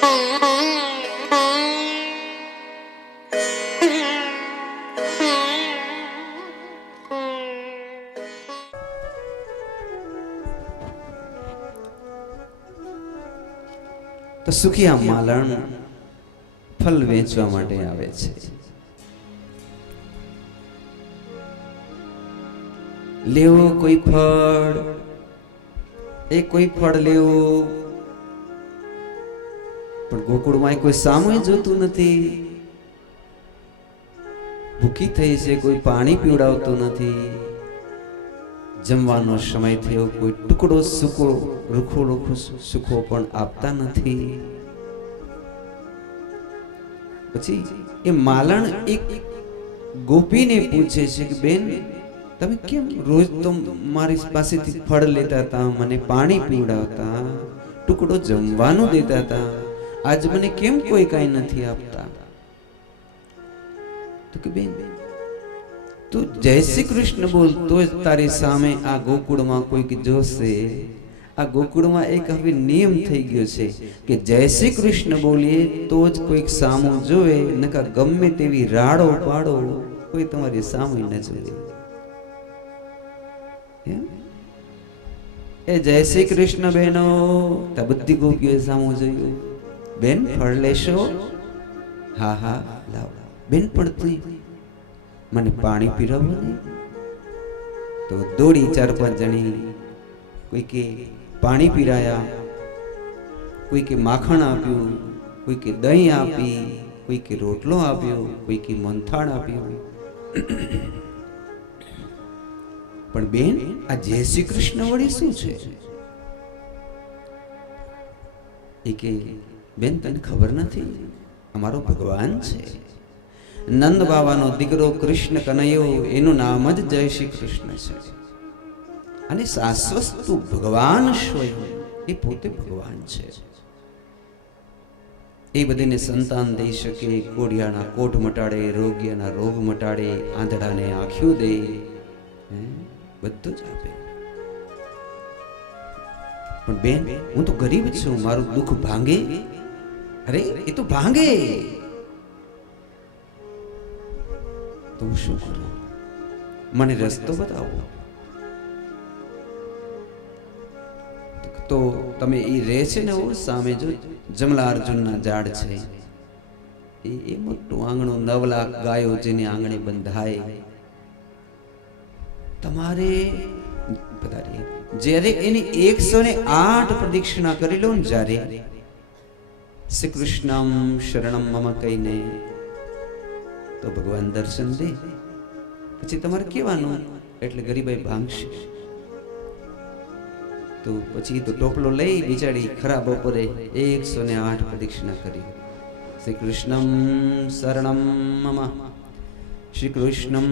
તો સુખિયા માલણ ફળ વેચવા માટે આવે છે. લેવો કોઈ ફળ, કોઈ ફળ લેવો, પણ ગોકુળમાં કોઈ સામે જોતું નથી. ભૂખી થઈ છે, કોઈ પાણી પીવડાવતું નથી. જમવાનો સમય થયો, કોઈ ટુકડો સૂકો રૂખો સૂકો પણ આપતા નથી. પછી એ માલણ એક ગોપીને પૂછે છે કે બેન, તમે કેમ રોજ તો મારી પાસેથી ફળ લેતા હતા, મને પાણી પીવડાવતા, ટુકડો જમવાનું દેતા હતા, આજ મને કેમ કોઈ કાંઈ નથી આપતા? તો કે બેન, તું જય શ્રી કૃષ્ણ બોલ તો જ તારી સામે આ ગોકુળમાં કોઈક જોશે. આ ગોકુળમાં એક હવે નિયમ થઈ ગયો છે કે જય શ્રી કૃષ્ણ બોલીએ તો જ કોઈક સામું જોવે, નકા ગમે તેવી રાડો પાડો કોઈ તમારી સામે ન જોવે. એ જય શ્રી કૃષ્ણ બહેનો, તો બધી ગોપીઓએ સામું જોયું. બેન ફળ લેશો? હા હા લાવ. બેન પણ તું મને પાણી પીરાવો ને. તો દોડી 4-5 જણી, કોઈ કે પાણી પીરાયા, કોઈ કે માખણ આપ્યું, કોઈ કે દહીં આપી, કોઈ કે રોટલો આપ્યો, કોઈ કે મંથાણ આપ્યું. પણ બેન, આ જય શ્રી કૃષ્ણ વળી શું છે? એ કે બેન, તને ખબર નથી, અમારો ભગવાન છે. નંદ બાવાનો દીકરો કૃષ્ણ કનૈયો, એનું નામ જ જય શ્રી કૃષ્ણ છે. અને શાશ્વત ભગવાન સ્વયં એ પોતે ભગવાન છે. એ બધીને સંતાન દઈ શકે, કોડિયાના કોટ મટાડે, રોગીના રોગ મટાડે, આંધળાને આંખ્યું દે, બધું જ આપે. પણ બેન, હું તો ગરીબ છું, મારું દુઃખ ભાંગે. અરે એ તો ભાંગે, તો હું શું કરું? મને રસ્તો બતાવો. તો તમે એ રહે છે ને, સામે જો જમલા અર્જુનના ઝાડ છે, એ મોટું આંગણું, 9 લાખ ગાયો જેને આંગણે બંધાય. તમારે જ્યારે એની 108 પ્રદક્ષિણા કરી લો ને, જ્યારે શ્રી કૃષ્ણમ શરણમ મમ કહીને, તો ભગવાન દર્શન દે. પછી તમારે કહેવાનું, એટલે ગરીબાઈ ભાંગશે. તો પછી તો ટોપલો લઈ બિચારી ખરા બપોરે 108 પ્રદક્ષિણા કરી. શ્રી કૃષ્ણમ શરણમ મમ, શ્રી કૃષ્ણમ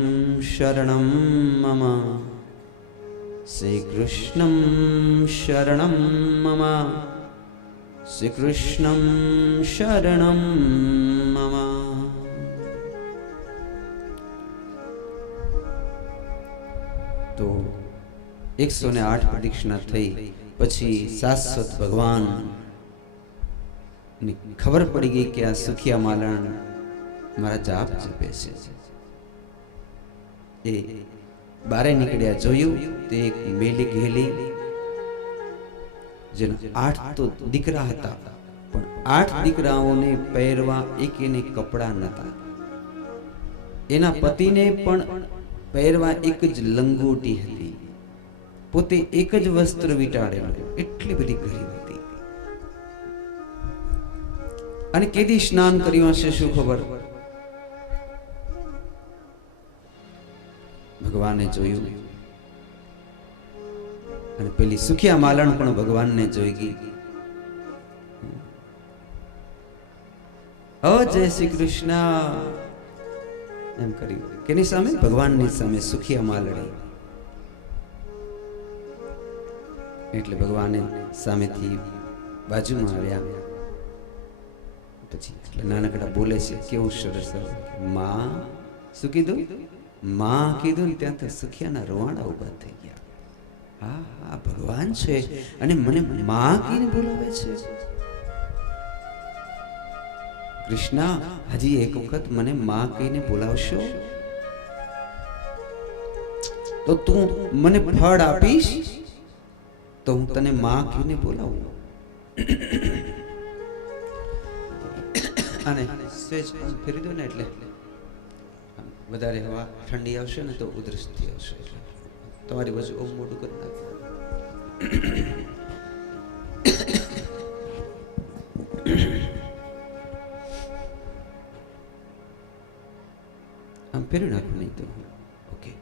શરણમ મમ, શ્રી કૃષ્ણમ શરણમ મમ, શ્રી કૃષ્ણમ શરણમ મમ. તો 108 પ્રદક્ષિણા થઈ પછી શાશ્વત ભગવાન ની ખબર પડી ગઈ કે આ સુખિયા માલણ મારા જાપ જપે છે. એ બારે નીકળ્યા, જોયું તે એક મેલી ઘેલી, જેના 8 તો દીકરા હતા, પણ 8 દીકરાઓને પહેરવા એકેને કપડા નતા. એના પતિને પણ પહેરવા એક જ લંગોટી હતી, પોતે એક જ વસ્ત્ર વીંટાળેલું. એટલી બધી ગરીબ હતી. અને કેદી સ્નાન કર્યું હશે શું ખબર? ભગવાને જોયું, અને પેલી સુખિયા માલણ પણ ભગવાનને જોઈ ગઈ. ઓ જય શ્રી કૃષ્ણ એમ કર્યું. કેની સામે? ભગવાનની સામે સુખિયા માલણી. એટલે ભગવાને સામેથી બાજુમાં આવ્યા. પછી એટલે નાનકડા બોલે છે, કેવું સરસ. માં શું કીધું? માં કીધું ને ત્યાં તો સુખિયાના રોવાણા ઉભા થઈ ગયા. હા હા, ભગવાન છે અને મને માં કીને બોલાવે છે. કૃષ્ણ હજી એક વખત મને માં કહીને બોલાવશો તો તું મને ફળ આપીશ તો હું તને માં કહીને બોલાવું. અને સેજ ફેરી દો ને એટલે વધારે હવા ઠંડી આવશે ને તો ઉધરસ થઈ આવશે. તમારી બાજુ ઓમ મોટું કરી નાખો. આમ ફેરી નાખો નહીં તો ઓકે.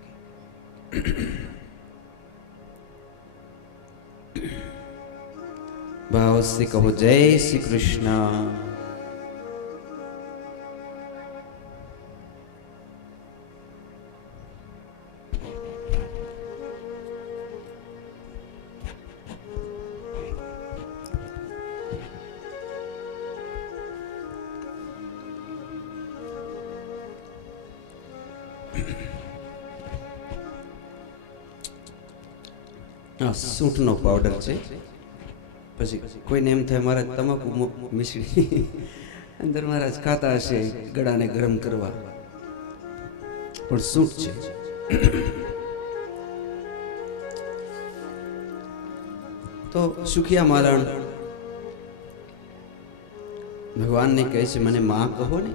ભાવ से કહો જય શ્રી કૃષ્ણ. સૂંઠનો પાવડર છે. પછી કોઈને એમ થાય મહારાજ તમાકુ મિશ્રી અંદર મહારાજ ખાતા હશે ગળાને ગરમ કરવા, પણ સૂંઠ છે. તો સુખિયા માલણ ભગવાનને કહે છે મને માં કહો ને.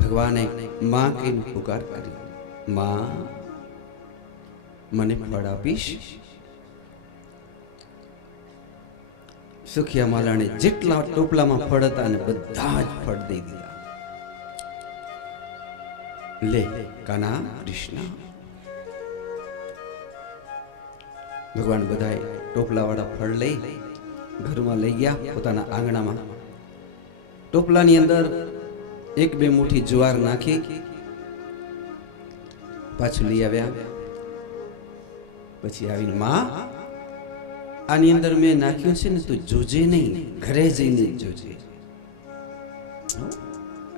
ભગવાને માં કહીને પુકાર કરી, માં મને ફળ આપીશ? સુખિયા માલાને જેટલા ટોપલામાં ફળ હતા ને બધા જ ફળ દઈ દીધા. લે કાના કૃષ્ણ. ભગવાન બધા ટોપલા વાળા ફળ લઈ ઘરમાં લઈ ગયા પોતાના આંગણામાં. ટોપલાની અંદર એક બે મુઠ્ઠી જુવાર નાખી પાછું લઈ આવ્યા. પછી આવીને માં આની અંદર મેં નાખ્યું છે ને તું જોજે નહીં, ઘરે જઈને જોજે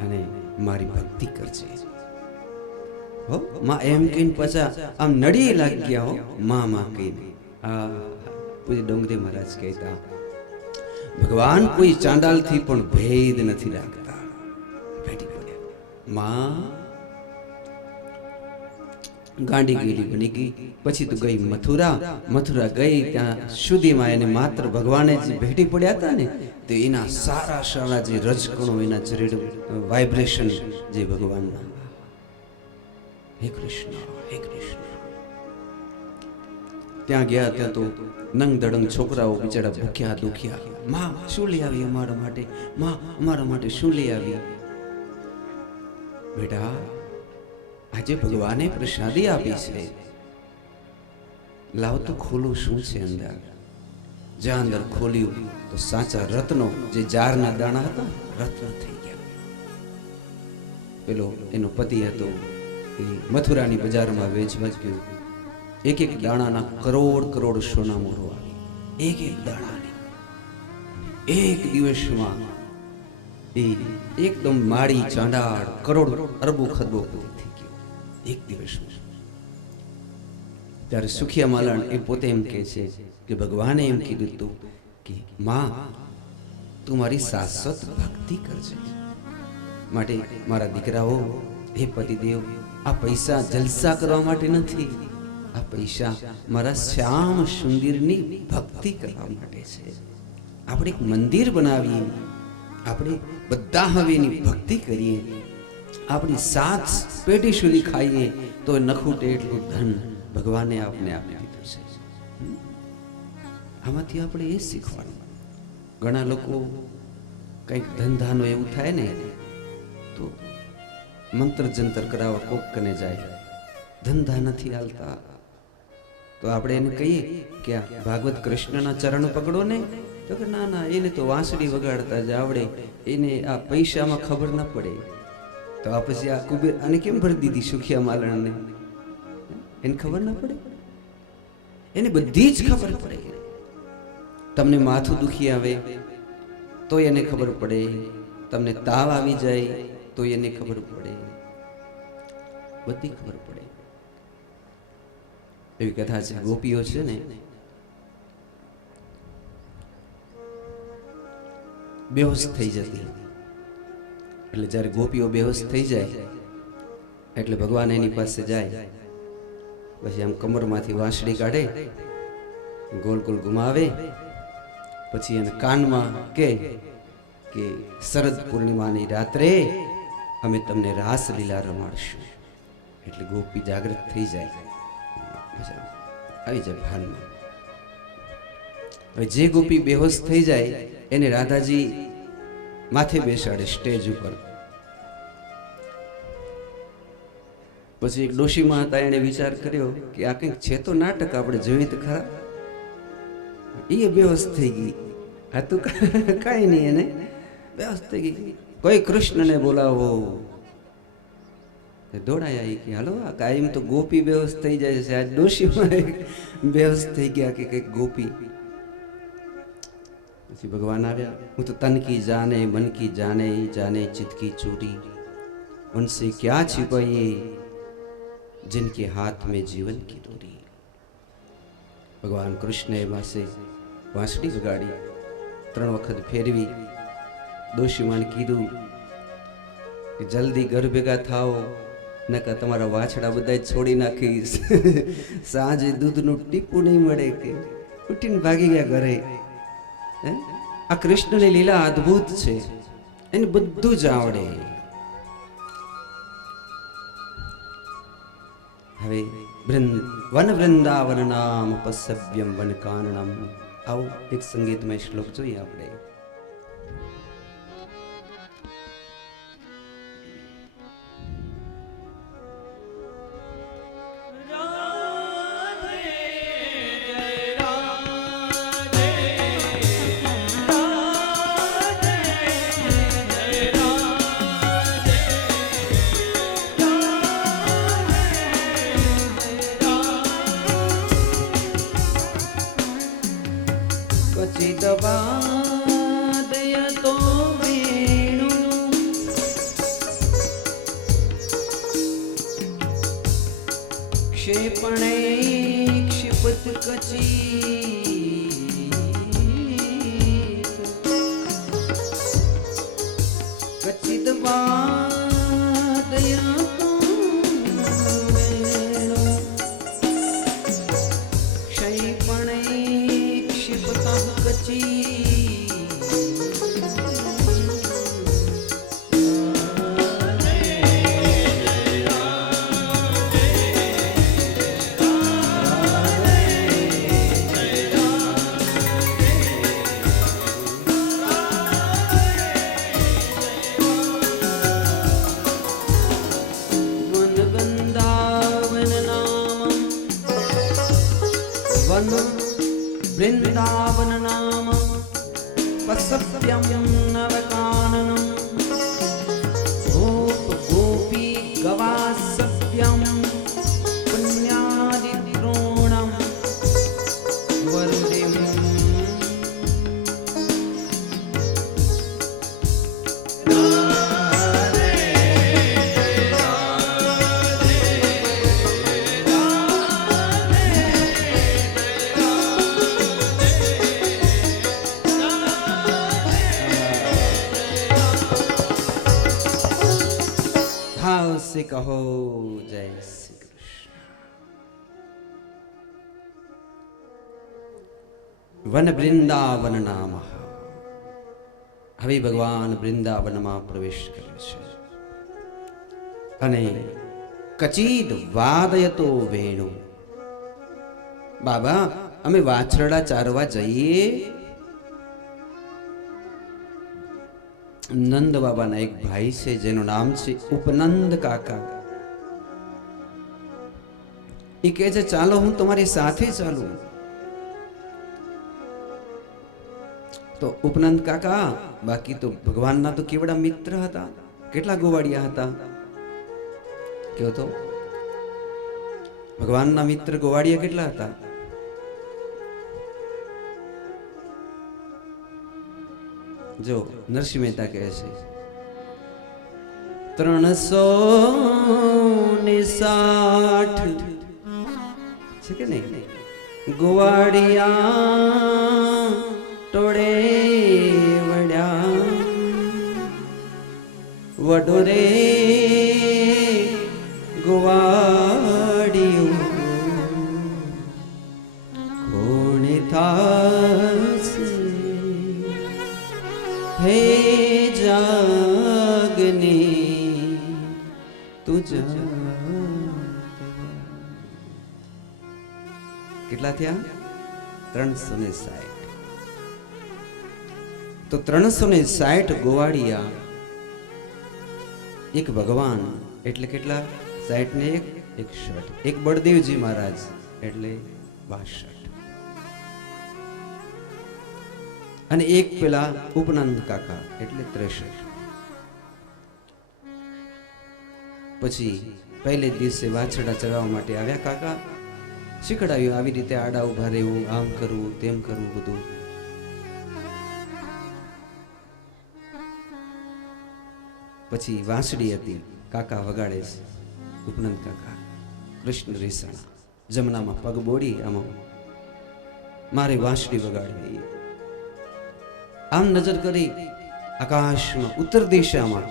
અને મારી ભક્તિ કરજે. હો માં એમ કહીને પાછા આમ નડી લાગી ગયા. હો માં માં કહીને. આ પૂજ્ય ડોંગરી મહારાજ કહેતા ભગવાન કોઈ ચાંડાલથી પણ ભેદ નથી રાખતા. ભેટી પડ્યા. માં ગાંડી ગયેલી બની ગઈ. પછી તો ગઈ મથુરા. મથુરા ગઈ ત્યાં સુધીમાં એને માત્ર ભગવાને જે ભેટી પડ્યા હતા ને તો એના સારા સારા જે રજકણો એના શરીર વાઇબ્રેશન જે ભગવાનના. હે કૃષ્ણ, હે કૃષ્ણ. ત્યાં ગયા ત્યાં તો નંગ દડંગ છોકરાઓ બિચારા ભૂખ્યા દુખ્યા. માં શું લઈ આવી અમારા માટે? માં અમારા માટે શું લઈ આવી? બેટા આજે ભગવાને પ્રસાદી આપી છે, લાવ તો ખોલું શું છે અંદર. જ્યાં અંદર ખોલ્યું તો સાચા રત્નો જે જારના દાણા હતા રત્ન થઈ ગયા. પેલો એનો પતિ હતો એ મથુરાની બજારમાં વેચવા ગયો. એક એક દાણાના કરોડ કરોડ સોના મોરો આવી. એક એક દાણાની એક દિવસમાં એ એકદમ માળી ચાંડાળ કરોડ અરબો ખરબો થઈ ગયો એક દિવસમાં. ત્યારે સુખિયા માલણ એ પોતે એમ કહે છે કે ભગવાને એમ કીધું હતું કે માં તું મારી શાશ્વત ભક્તિ કરજે. માટે મારા દીકરાઓ, હે પતિદેવ, આ પૈસા જલસા કરવા માટે નથી. આ પૈસા મારા શ્યામ સુંદરની ભક્તિ કરવા માટે છે. આપણે એક મંદિર બનાવીએ, આપણે બધા હવે એની ભક્તિ કરીએ, આપણી સાત પેઢી સુધી ખાઈએ તો નખૂટે એટલું ધન ભગવાને આપને આપી દીધું છે. આમાંથી આપણે એ શીખવાનું. ઘણા લોકો કંઈક ધંધાનો એવું થાય ને તો મંત્ર જંતર કરાવવા કોક કને જાય, ધંધા નથી હાલતા તો આપણે એને કહીએ કે આ ભાગવત કૃષ્ણના ચરણ પકડો ને, તો કે ના ના એને તો વાંસળી વગાડતા જ આવડે, એને આ પૈસામાં ખબર ન પડે. તો આ પછી આ કુબેર આને કેમ ભરી દીધી સુખિયા માલણને? એને ખબર ન પડે? એને બધી જ ખબર પડે. તમને માથું દુખી આવે તો એને ખબર પડે, તમને તાવ આવી જાય તો એને ખબર પડે, બધી ખબર પડે. એવી કથા છે, ગોપીઓ છે ને બેહોશ થઈ જતી એટલે જ્યારે ગોપીઓ બેહોશ થઈ જાય એટલે ભગવાન એની પાસે જાય, પછી આમ કમરમાંથી વાંસળી કાઢે, ગોલ ગોલ ઘુમાવે, પછી એને કાનમાં કે શરદ પૂર્ણિમાની રાત્રે અમે તમને રાસલીલા રમાડશું. એટલે ગોપી જાગૃત થઈ જાય, આવી જાય ભાનમાં. હવે જે ગોપી બેહોશ થઈ જાય એને રાધાજી માથે બેસાડે સ્ટેજ ઉપર. પછી એક ડોશીમાં હતા, એને વિચાર કર્યો કે આ કંઈક છે તો નાટક, આપણે જોઈ તો ખરા. એ બેહોશ થઈ ગઈ, હતું કાંઈ નહીં, એને બેહોશ થઈ ગઈ. કોઈ કૃષ્ણને બોલાવો, દોડાયા કે હાલો, આ કાયમ તો ગોપી બેહોશ થઈ જાય છે, આ ડોશીમાં બેહોશ થઈ ગયા કે કંઈક ગોપી. પછી ભગવાન આવ્યા. હું તો તન કી જાને મન કી જાને, જાને चित की चोरी, उनसे क्या छिपाइए जिनके हाथ में जीवन की डोरी. ભગવાન કૃષ્ણએ પાસે વાંસળી વગાડી, 3 વખત ફેરવી. ડોશીમાને કીધું કે જલ્દી ઘર ભેગા થાઓ, નકર તમારા વાછડા બધા છોડી નાખીશ. સાંજે દૂધનું ટીપું નહીં મળે. કે ઉઠીને ભાગી ગયા ઘરે. આ કૃષ્ણની લીલા અદ્ભુત છે, એને બધું જ આવડે. હવે વન વૃંદાવન નામ પસવ્યમ વન કાનનમ. આવો એક સંગીતમય શ્લોક જોઈએ આપણે. क्षेपणे क्षिपत कचित बादया तो क्षेपणे क्षिपत कची. वृंदावन नाम पसव्यम नवकाननम, गोप गोपी गवासव्यम पुण्यादि द्रोणम वरुदिम. से कहो जय श्री कृष्ण. वन वृंदावन नाम. હવે ભગવાન વૃંદાવનમાં પ્રવેશ કરે છે અને કચિદ વાદયતો વેણુ. બાબા અમે વાછરડા ચારવા જઈએ. નંદ બાબાના એક ભાઈ છે જેનું નામ છે ઉપનંદ કાકા. એ કહે છે ચાલો હું તમારી સાથે ચાલું. તો ઉપનંદ કાકા બાકી તો ભગવાનના તો કેવડા મિત્ર હતા, કેટલા ગોવાડિયા હતા. કેવો તો ભગવાનના મિત્ર ગોવાડિયા કેટલા હતા? જો નરસિંહ મહેતા કહે છે 360 છે કે નહીં ગોવાડિયા ટોળે વડ્યા વડોરે ગોવાડિયું કોણે થાશે હે જાગને તું જા. કેટલા થયા? 360. તો 360 ગોવાડિયા, એક ભગવાન એટલે કેટલા? 60 ને 61. એક બળદેવજી મહારાજ એટલે 62. અને એક પેલા ઉપનંદ કાકા એટલે 63. પછી પહેલે દિવસે વાછડા ચરાવવા માટે આવ્યા કાકા, શીખડાવ્યું આવી રીતે આડા ઉભા રહેવું, આમ કરવું, તેમ કરવું બધું. પછી વાંસળી હતી, કાકા વગાડે છે, ઉપનંદ કાકા કૃષ્ણ રીસાણા, જમનામાં પગ બોડી આમાં મારી વાંસળી વગાડવી. આમ નજર કરી આકાશમાં ઉત્તર દિશામાં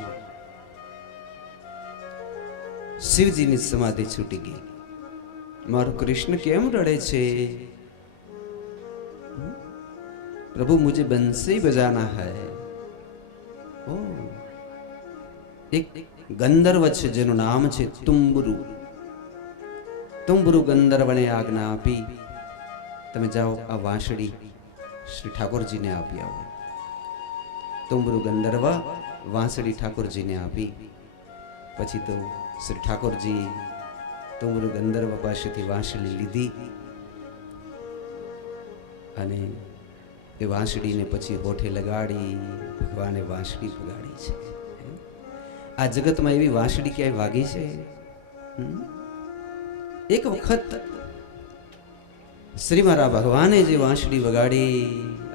શિવજીની સમાધિ છૂટી ગઈ. મારો કૃષ્ણ કેમ રડે છે? પ્રભુ મુझे બંસી બજાના હૈ. ઓ એક ગંધર્વ છે જેનું નામ છે તુંબરુ. તુંબરુ ગંધર્વને આજ્ઞા આપી, તમે જાઓ આ વાંસળી શ્રી ઠાકોરજીને આપી આવો. તુંબરુ ગંધર્વ વાંસળી ઠાકોરજીને આપી. પછી તો શ્રી ઠાકોરજી તુંબરુ ગંધર્વ પાસેથી વાંસળી લીધી અને એ વાંસળીને પછી હોઠે લગાડી ભગવાને વાંસળી વગાડી છે. આ જગતમાં એવી વાંસળી ક્યાંય વાગી છે? એક વખત શ્રી મારા ભગવાને જે વાંસળી વગાડી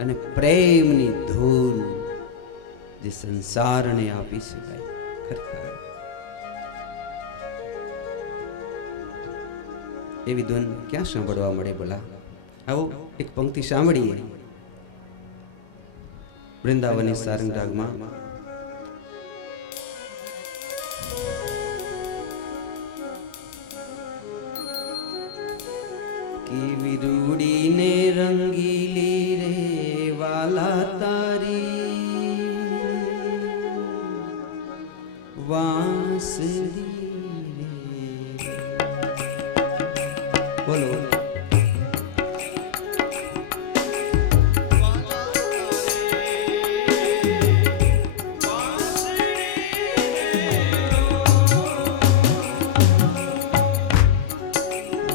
અને પ્રેમની ધૂન જે સંસારને આપી શકાય, ખરેખર એવી ધૂન ક્યાં સાંભળવા મળે બોલા? આવો એક પંક્તિ સાંભળીએ વૃંદાવની સારંગ રાગમાં. કેવી રૂડીને રંગીલી રે વાલા તારી વાંસળી રે. બોલો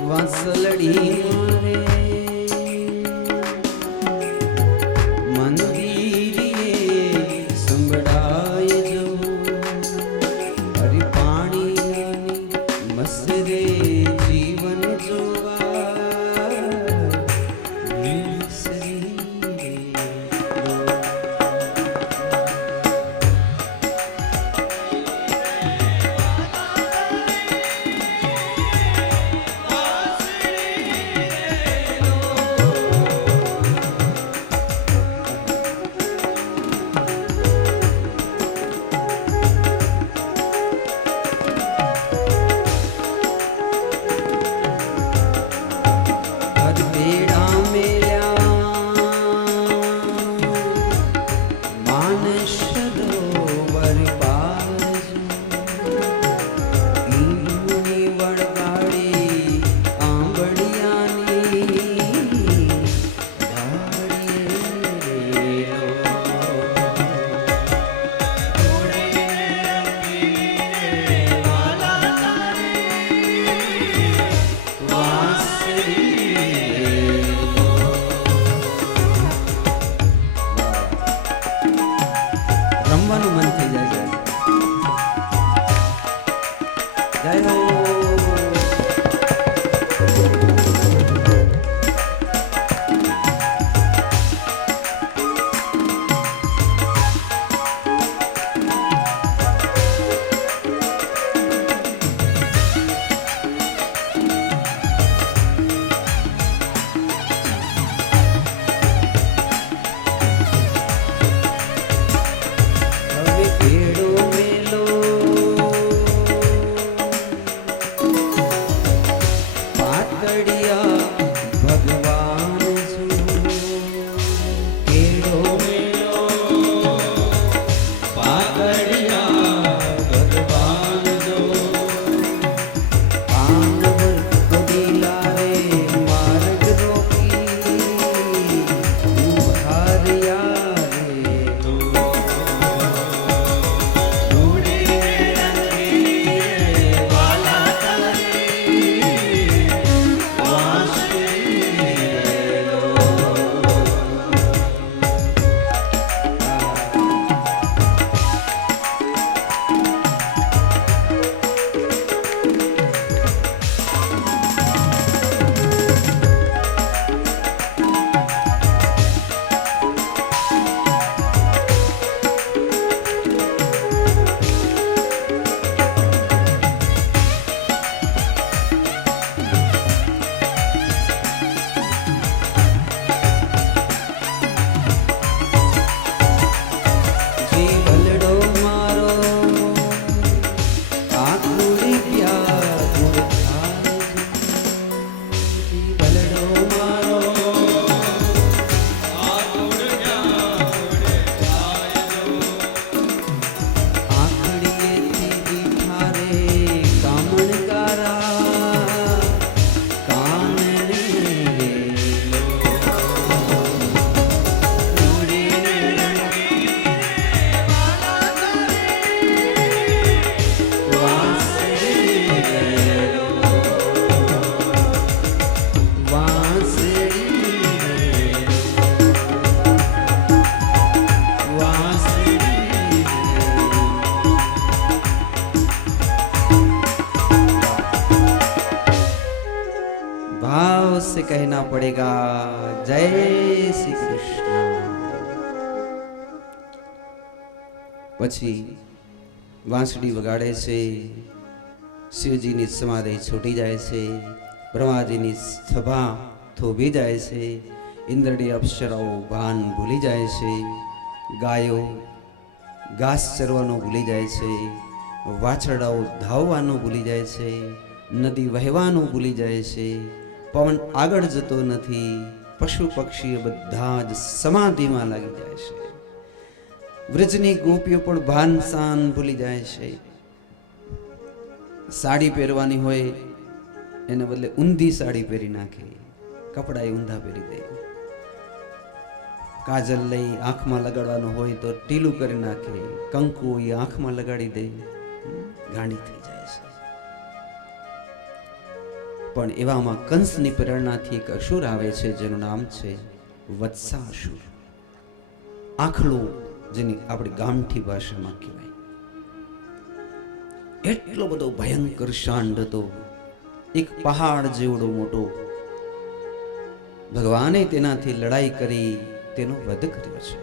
વાંસળી મારે મંદિરે સંભળાય જો, હરિ પાણી મસરે જીવન જોવા कहना पड़ेगा जय श्री कृष्ण। પછી વાંસળી વગાડે છે, શિવજીની સમાધિ છૂટી જાય છે, બ્રહ્માજીની સભા થોભી જાય છે, ઇન્દ્રની અપ્સરાઓ ભાન ભૂલી જાય છે, ગાયો ઘાસ ચરવાનું ભૂલી જાય છે, વાછરડાઓ ધાવવાનું ભૂલી જાય છે, નદી વહેવાનું ભૂલી જાય છે, પવન આગળ જતો નથી, પશુ પક્ષીઓ બધા જ સમાધિમાં લાગી જાય છે, વ્રજની ગોપીઓ પણ ભાન શાન ભૂલી જાય છે, સાડી પહેરવાની હોય એને બદલે ઊંધી સાડી પહેરી નાખે, કપડા ઊંધા પહેરી દે, કાજલ લઈ આંખમાં લગાડવાનું હોય તો ઢીલું કરી નાખે, કંકુ એ આંખમાં લગાડી દે, ગાંડી થઈ જાય છે. પણ એવામાં કંસની પ્રેરણાથી એક અસુર આવે છે જેનું નામ છે વત્સાસુર, આંખલો, જેની આપણી ગામઠી ભાષામાં કહેવાય. એટલો બધો ભયંકર શાંડ હતો, એક પહાડ જેવડો મોટો. ભગવાને તેનાથી લડાઈ કરી તેનો વધ કર્યો છે.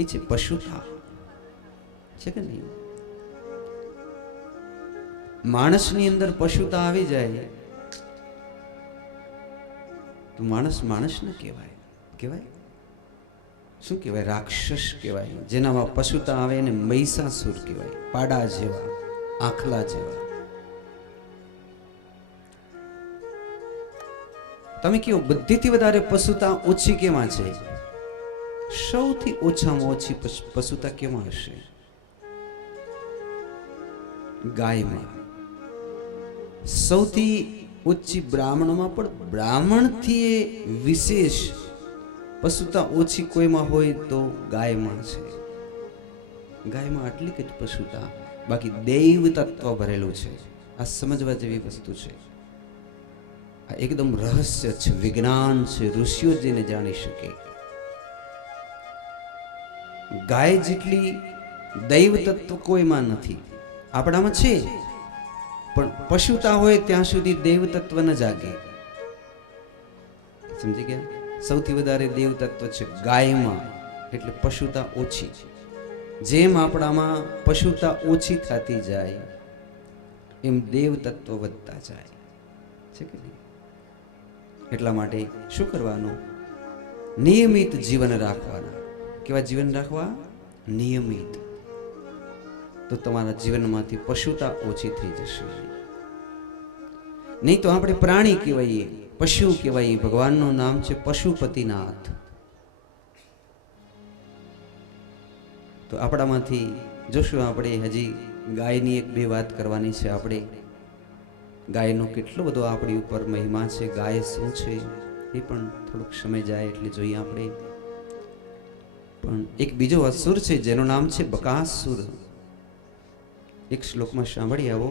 એ છે પશુતા, છે કે નહીં? માણસની અંદર પશુતા આવી જાય તો માણસ માણસ ન કહેવાય. કહેવાય શું કહેવાય? રાક્ષસ કહેવાય. જેનામાં પશુતા આવે એને મહિષાસુર કહેવાય, પાડા જેવા, આખલા જેવા. તમે કહો બધીથી વધારે પશુતા ઓછી કેમાં છે? સૌથી ઓછામાં ઓછી પશુતા કેમાં હશે? ગાયમાં. સૌથી ઓછી બ્રાહ્મણોમાં, પણ બ્રાહ્મણથી વિશેષ પશુતા ઓછી કોઈમાં હોય તો ગાયમાં છે. ગાયમાં આટલી જ પશુતા, બાકી દૈવ તત્વ ભરેલું છે. આ સમજવા જેવી વસ્તુ છે. આ એકદમ રહસ્ય છે, વિજ્ઞાન છે, ઋષિઓ જેને જાણી શકે. ગાય જેટલી દૈવ તત્વ કોઈમાં નથી. આપણામાં છે, પણ પશુતા હોય ત્યાં સુધી દેવ તત્વ ન જાગે. સમજી ગયા? સૌથી વધારે દેવ તત્વ છે ગાયમાં, એટલે પશુતા ઓછી. જેમ આપણામાં પશુતા ઓછી થતી જાય એમ દેવ તત્વ વધતા જાય છે કે નહીં? એટલા માટે શું કરવાનું? નિયમિત જીવન રાખવાના. કેવા જીવન રાખવા? નિયમિત. તો તમારા જીવનમાંથી પશુતા ઓછી થઈ જશે. નહીં તો આપણે પ્રાણી કહેવાઈએ, પશુ કહેવાય. ભગવાનનું નામ છે પશુપતિનાથ. તો આપણામાંથી જોશું આપણે હજી ગાયની એક બે વાત કરવાની છે. આપણે ગાયનો કેટલો બધો આપણી ઉપર મહિમા છે, ગાય શું છે એ પણ થોડોક સમય જાય એટલે જોઈએ આપણે. પણ એક બીજો અસુર છે જેનું નામ છે બકાસુર. એક શ્લોકમાં સાંભળી આવો.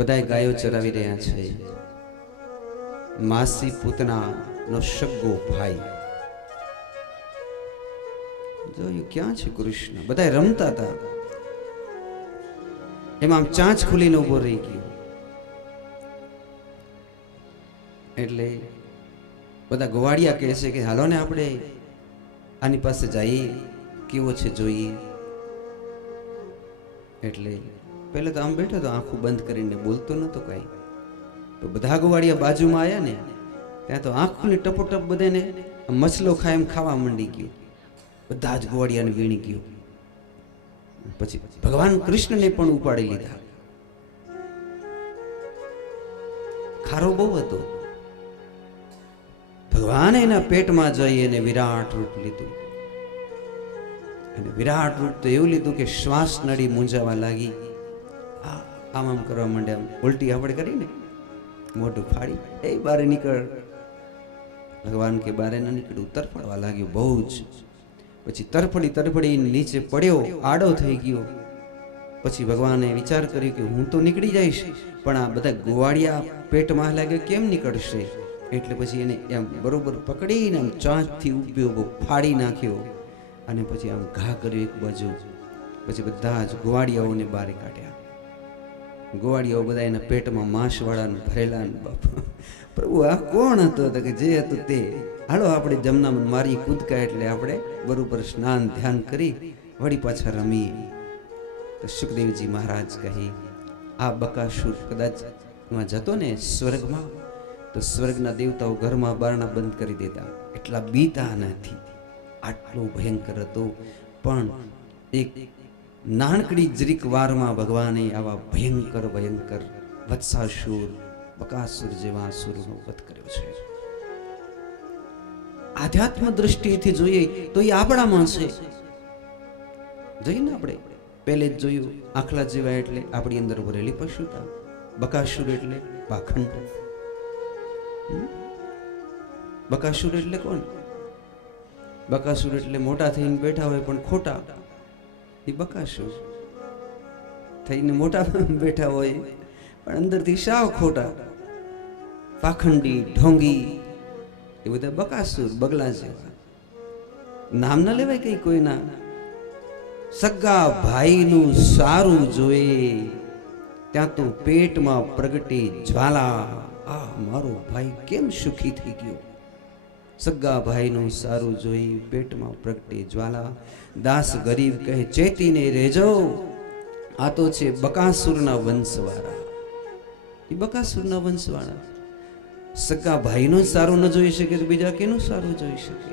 બધા ગાયો ચરાવી રહ્યા છે. માસી પૂતના નો સગ્ગો ભાઈ. જોયું ક્યાં છે કૃષ્ણ? બધા રમતા હતા. એમાં આમ ચાંચ ખુલીને ઊભો રહી ગયો. એટલે બધા ગોવાડિયા કહે છે કે હાલો ને આપણે આની પાસે જઈએ, કેવો છે જોઈએ. એટલે પહેલા તો આમ બેઠો તો આંખો બંધ કરીને બોલતો નતો કઈ. તો બધા ગોવાડિયા બાજુમાં આવ્યા ને ત્યાં તો આંખોની ટપોટપ બધાને મછલો ખાય એમ ખાવા માંડી ગયો. બધા જ ગોવાડિયાને વીણી ગયો. પછી ભગવાન કૃષ્ણને પણ ઉપાડી લીધા. ખારો બહુ હતો. ભગવાને એના પેટમાં જઈ અને વિરાટ રૂપ લીધું. અને વિરાટ રૂપ તો એવું લીધું કે શ્વાસ નળી મૂંઝાવા લાગી. આમ આમ કરવા માંડ્યા. ઉલટી આપણે કરીને મોઢું ફાડી એ બારે નીકળ. ભગવાન કે બારે ના નીકળ્યું, તરફડવા લાગ્યું બહુ જ. પછી તરફડી નીચે પડ્યો, આડો થઈ ગયો. પછી ભગવાને વિચાર કર્યો કે હું તો નીકળી જઈશ, પણ આ બધા ગોવાડિયા પેટમાં લાગે કેમ નીકળશે. એટલે પછી એને એમ બરોબર પકડીને આમ ચાંચથી ઊભો ફાડી નાખ્યો અને પછી આમ ઘા કર્યો એક બાજુ. પછી બધા જ ગોવાડિયાઓને બહાર કાઢ્યા. ગોવાડિયાઓ બધા એના પેટમાં માંસવાળાને ભરેલા. પ્રભુ આ કોણ હતો? તો કે જે હતું તે. હાલો આપણે જમનામાં મારી કૂદકા. એટલે આપણે બરોબર સ્નાન ધ્યાન કરી વળી પાછા રમીએ. તો સુખદેવજી મહારાજ કહે આ બકાસુર કદાચ એમાં જતો ને સ્વર્ગમાં, તો સ્વર્ગના દેવતાઓ ઘરમાં બારણા બંધ કરી દેતા. એટલા બીતા નથી, આટલો ભયંકર હતો. પણ એક નાનકડી જરીક વારમાં ભગવાને આવા ભયંકર વત્સાસુર, બકાસુર જેવા અસુરનો વધ કર્યો છે. આધ્યાત્મ દ્રષ્ટિએથી જોઈએ તો એ આપણામાં છે. જોઈને આપણે પહેલે જ જોયું, આખલા જેવા એટલે આપણી અંદર ભરેલી પશુતા. બકાસુર એટલે પાખંડ. બકાસુર એટલે કોણ? બકાસુર એટલે મોટા થઈને બેઠા હોય પણ ખોટા. એ બકાસુર થઈને મોટા બેઠા હોય પણ અંદરથી સાવ ખોટા, પાખંડી, ઢોંગી. એ બધા બકાસુર, બગલા જેવા. નામ ના લેવાય કઈ કોઈના. સગા ભાઈનું સારું જોઈ ત્યાં તો પેટમાં પ્રગટી જ્વાલા. આ મારો ભાઈ કેમ સુખી થઈ ગયો. સગા ભાઈનું સારું જોઈ પેટમાં પ્રગટી જ્વાલા. દાસ ગરીબ કહે ચેતીને રેજો, આ તો છે બકાસુરના વંશવાળા. એ બકાસુરના વંશવાળા. સગા ભાઈનું સારું ન જોઈ શકે તો બીજા કેનું સારું જોઈ શકે?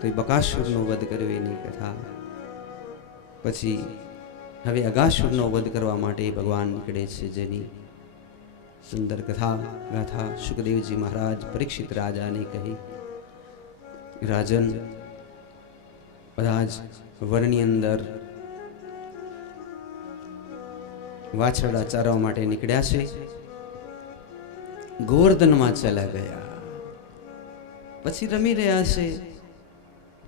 તો એ બકાસુરનો વધ કર્યો એની કથા. પછી હવે અગાસુરનો વધ કરવા માટે ભગવાન નીકળે છે, જેની સુંદર કથા ગાથા સુખદેવજી મહારાજ પરીક્ષિત રાજાને કહી. રાજન, બધા જ વનની અંદર વાછરડા ચારવા માટે નીકળ્યા છે. ગોવર્ધનમાં ચલા ગયા. પછી રમી રહ્યા છે.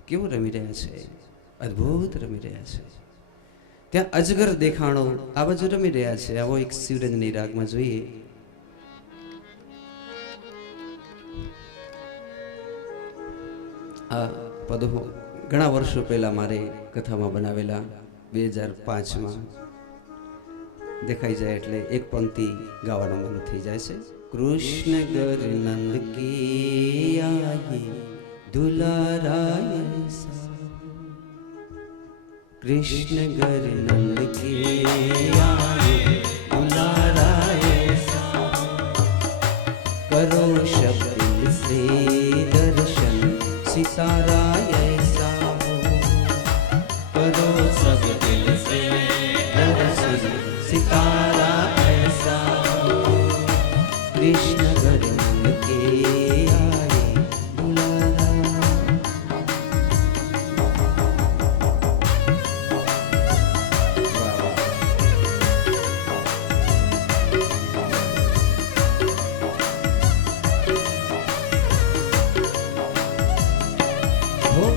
કેવું રમી રહ્યા છે? અદ્ભુત રમી રહ્યા છે. ત્યાં અજગર દેખાણો. આ બાજુ રમી રહ્યા છે. આવો એક શિવરંજની રાગમાં જોઈએ. આ પદો ઘણા વર્ષો પહેલા મારે કથામાં બનાવેલા. 2005માં દેખાઈ જાય એટલે એક પંક્તિ ગાવાનું મન થઈ જાય છે. કૃષ્ણ ગર નંદ કી આયે દુલારાય સા, કૃષ્ણ ગર નંદ કી આયે દુલારાય સા, કરો શબ્દ સે દર્શન सिताराय ऐसा, करो सब दिल से दर्शन सितारा ऐसा, कृष्ण गरनंद के आए दुलारा.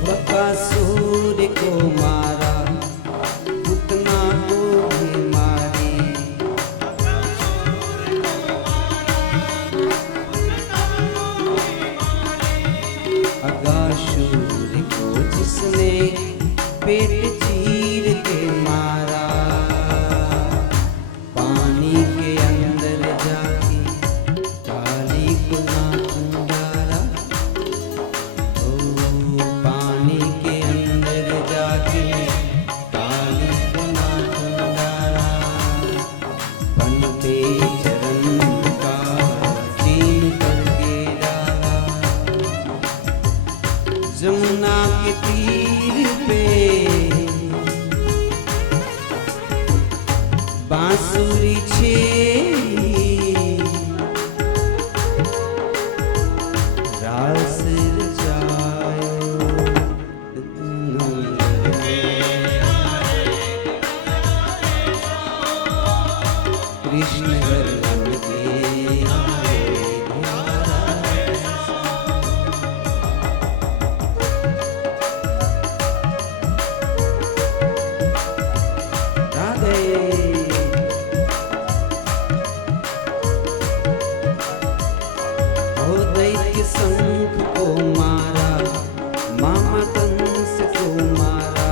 बकासुर को मारा, पुतना को भी मारी, अगासुर को जिसने पेट चीर के के तीर पे बांसुरी छे रास कृष्ण शंख को मारा मामा कंस को मारा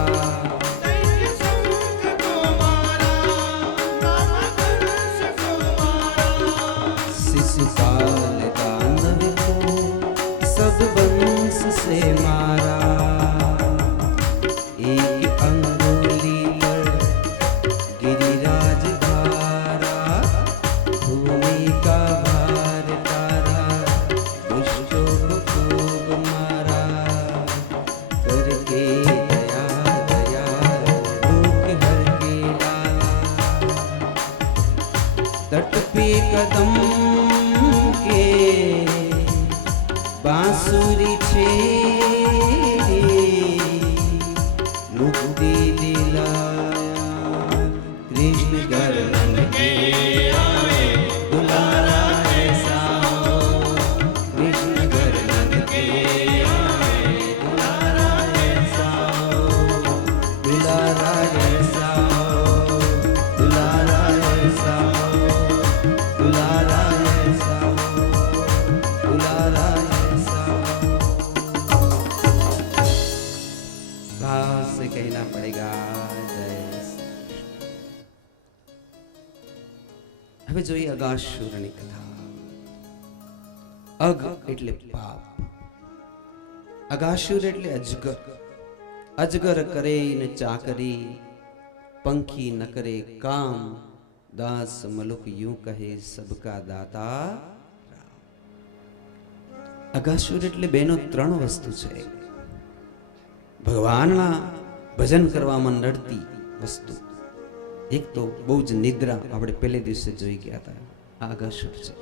शिशुपाल दानव को सब वंश से मारा एक अंगुली पर गिरिराज धारा भूमि का भार तारा दुष्टों को खूब मारा करके दया दया दुख हर के डाला तट पे कदम के बांसुरी छे मुक्ति दिलाया कृष्ण गर्दन के दुलारा ऐसा हो कृष्ण गर्दन के दुलारा ऐसा हो दुलारा ऐसा हो दुलारा ऐसा हो दुलारा ऐसा हो दुलारा ऐसा हो। भाव से कहना पड़ेगा जय। હવે જોઈએ અગાસુરની કથા। અગ એટલે પાપ, અગાસુર એટલે અજગર। અજગર કરે ન ચાકરી, पंखी न करे काम, दास मलुक यूं कहे सबका दाता। અગાસુર એટલે બેનો ત્રણ વસ્તુ છે। ભગવાનના ભજન કરવામાં નડતી વસ્તુ એક તો બહુ જ નિદ્રા, આપણે પહેલે દિવસે જોઈ ગયા હતા, આ અગાસુર છે।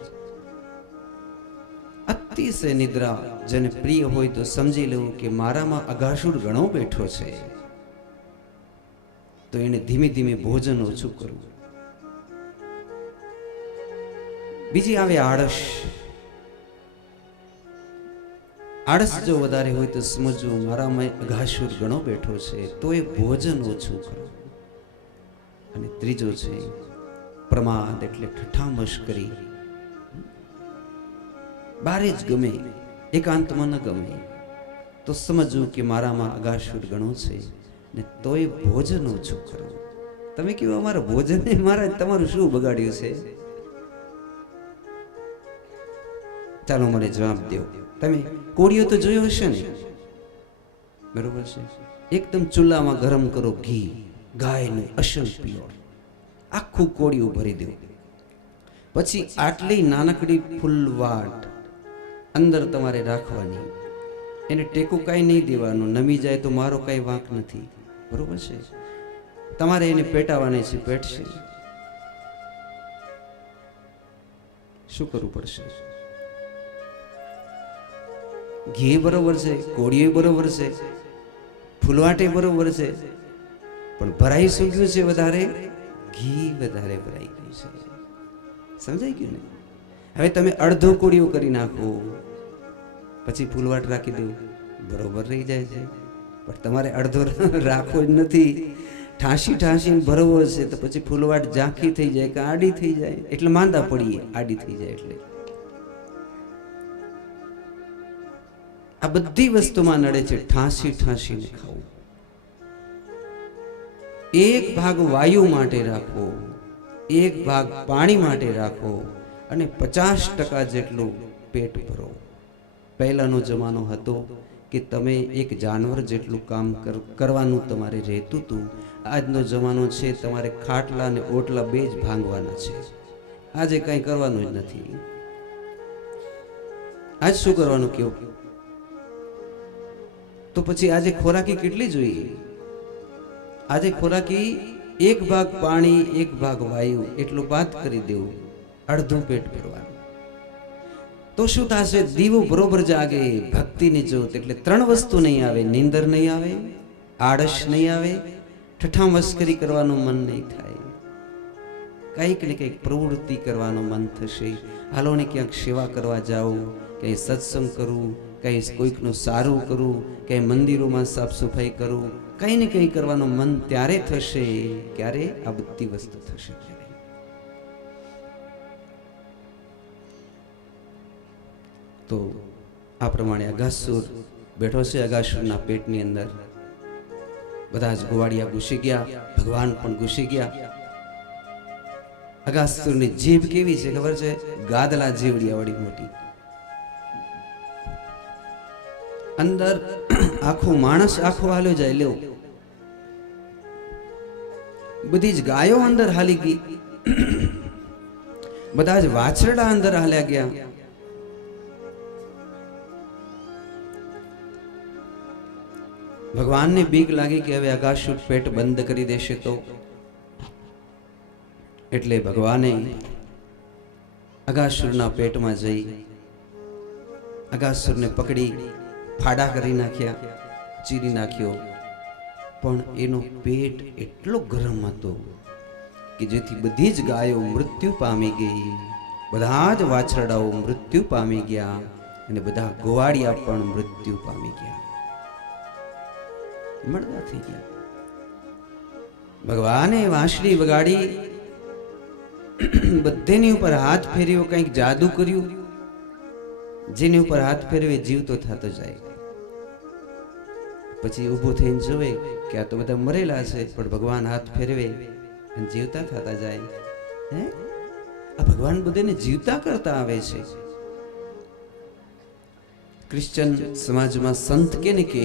અતિશય નિદ્રા જેને પ્રિય હોય તો સમજી લેવું કે મારામાં અગાસુર ઘણો બેઠો છે, તો એને ધીમે ધીમે ભોજન ઓછું કરવું। બીજી આવે આળસ। આળસ જો વધારે હોય તો સમજવું મારામાં અગાસુર ઘણો બેઠો છે, તો એ ભોજન ઓછું કરો। અને ત્રીજો છે પ્રમાદ, એટલે ઠઠામશ કરી, બારે જ ગમે, એકાંતમાં ન ગમે, તો સમજવું કે મારામાં અગાસુર ઘણો છે ને તોય ભોજન ઓછું કરો। તમે કહો અમારા ભોજન મારા તમારું શું બગાડ્યું છે? ચાલો મને જવાબ દો। તમે કોળિયો તો જોયો હશે ને, બરોબર છે? એકદમ ચૂલામાં ગરમ કરો ઘી, ગાયનું અસલ પ્યોર, આખું કોળિયું ભરી દો, પછી આટલી નાનકડી ફૂલવાટ અંદર તમારે રાખવાની, એને ટેકું કાંઈ નહીં દેવાનું, નમી જાય તો મારો કાંઈ વાંક નથી, બરોબર છે? તમારે એને પેટાવાની છે, પેટશે। શું કરવું પડશે? ઘી બરોબર છે, કોળિયું બરોબર છે, ફૂલવાટે બરોબર છે, પણ ભરાઈ શું ગયું છે? વધારે ઘી વધારે ભરાઈ ગયું છે। સમજાઈ ગયું ને? હવે તમે અડધો કોળિયું કરી નાખો, પછી ફૂલવાટ રાખી દો, બરોબર રહી જાય છે, પણ તમારે અડધો રાખવો જ નથી, ઠાંસી ઠાંસીને ભરવો છે, તો પછી ફૂલવાટ ઝાંખી થઈ જાય કે આડી થઈ જાય, એટલે માંદા પડીએ, આડી થઈ જાય એટલે। આ બધી વસ્તુમાં નડે છે, ઠાંસી ઠાંસીને ખાવું। એક ભાગ વાયુ માટે રાખો, એક ભાગ પાણી માટે રાખો, અને 50% જેટલું પેટ ભરો। પહેલાનો જમાનો હતો કે તમે એક જાનવર જેટલું કામ કરવાનું તમારે રહેતું હતું। આજનો જમાનો છે તમારે ખાટલા અને ઓટલા બે જ ભાંગવાના છે, આજે કંઈ કરવાનું જ નથી। આજ શું કરવાનું કયો? તો પછી આજે ખોરાકી કેટલી જોઈએ? આજે ખોરાકી એક ભાગ પાણી એક ભાગ વાયુ એટલું વાત કરી દેવું, અડધું પેટ ભરવાનું. તો શું થશે? દીવો બરોબર જાગે, ભક્તિની જ્યોત. એટલે 3 વસ્તુ નહીં આવે: નીંદર નહીં આવે, આળસ નહીં આવે, ઠઠા મસ્કરી કરવાનું મન નહીં થાય, કંઈક ને કંઈક પ્રવૃત્તિ કરવાનું મન થશે. હાલો ને ક્યાંક સેવા કરવા જાઉં, કંઈ સત્સંગ કરું, કંઈ કોઈકનું સારું કરું, કંઈ મંદિરોમાં સાફ સફાઈ કરું, કંઈ ને કંઈ કરવાનું મન ત્યારે થશે. ક્યારે? આ બધી વસ્તુ થશે. તો આ પ્રમાણે અગાસુર બેઠો છે. અગાસુરના પેટની અંદર બધા જ ગોવાળિયા ઘૂસી ગયા, ભગવાન પણ ઘૂસી ગયા. અગાસુરની જીભ કેવી છે ખબર છે? ગાદલા જીવડિયા વળી મોટી. અંદર આખો માણસ આખો હાલ્યો જાય. લેવો, બધી જ ગાયો અંદર હાલી ગઈ, બધા જ વાછરડા અંદર હાલ્યા ગયા. ભગવાનને બીક લાગી કે હવે અગાસુર પેટ બંધ કરી દેશે તો. એટલે ભગવાને અગાસુરના પેટમાં જઈ અગાસુરને પકડી ફાડા કરી નાખ્યા, ચીરી નાખ્યો. પણ એનો પેટ એટલો ગરમ હતો કે જેથી બધી જ ગાયો મૃત્યુ પામી ગઈ, બધા જ વાછરડાઓ મૃત્યુ પામી ગયા અને બધા ગોવાળિયા પણ મૃત્યુ પામી ગયા, મરદા થઈ ગયા. ભગવાને વાંસળી વગાડી, બધેની ઉપર હાથ ફેર્યો, કંઈક જાદુ કર્યું. જેની ઉપર હાથ ફેરવે જીવતો થતો જાય. પછી ઊભો થઈને જોવે કે આ તો બધા મરેલા છે, પણ ભગવાન હાથ ફેરવે અને જીવતા થતા જાય. હે, આ ભગવાન બધાને જીવતા કરતા આવે છે. ક્રિશ્ચન સમાજમાં સંત કેને કે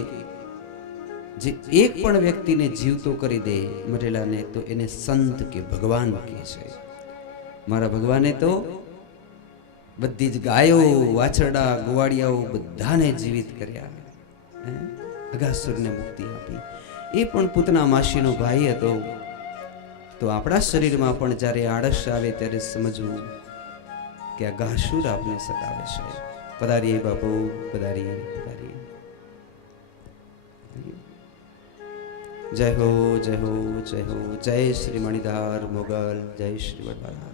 જે એક પણ વ્યક્તિને જીવતો કરી દે મરેલાને, તો એને સંત કે ભગવાન કહે છે. મારા ભગવાને તો બધી જ ગાયો, વાછરડા, ગોવાળિયાઓ બધાને જીવિત કર્યા, અગાસુરને મુક્તિ આપી. એ પણ પૂતના માસીનો ભાઈ હતો. તો આપણા શરીરમાં પણ જ્યારે આળસ આવે ત્યારે સમજવું કે અગાસુર આપને સતાવે છે. પધારીએ બાપુ, પધારીએ, પધારીએ. જય હો, જય હો, જય હો. જય શ્રી મણિધાર મોગલ, જય શ્રી વડવાલા.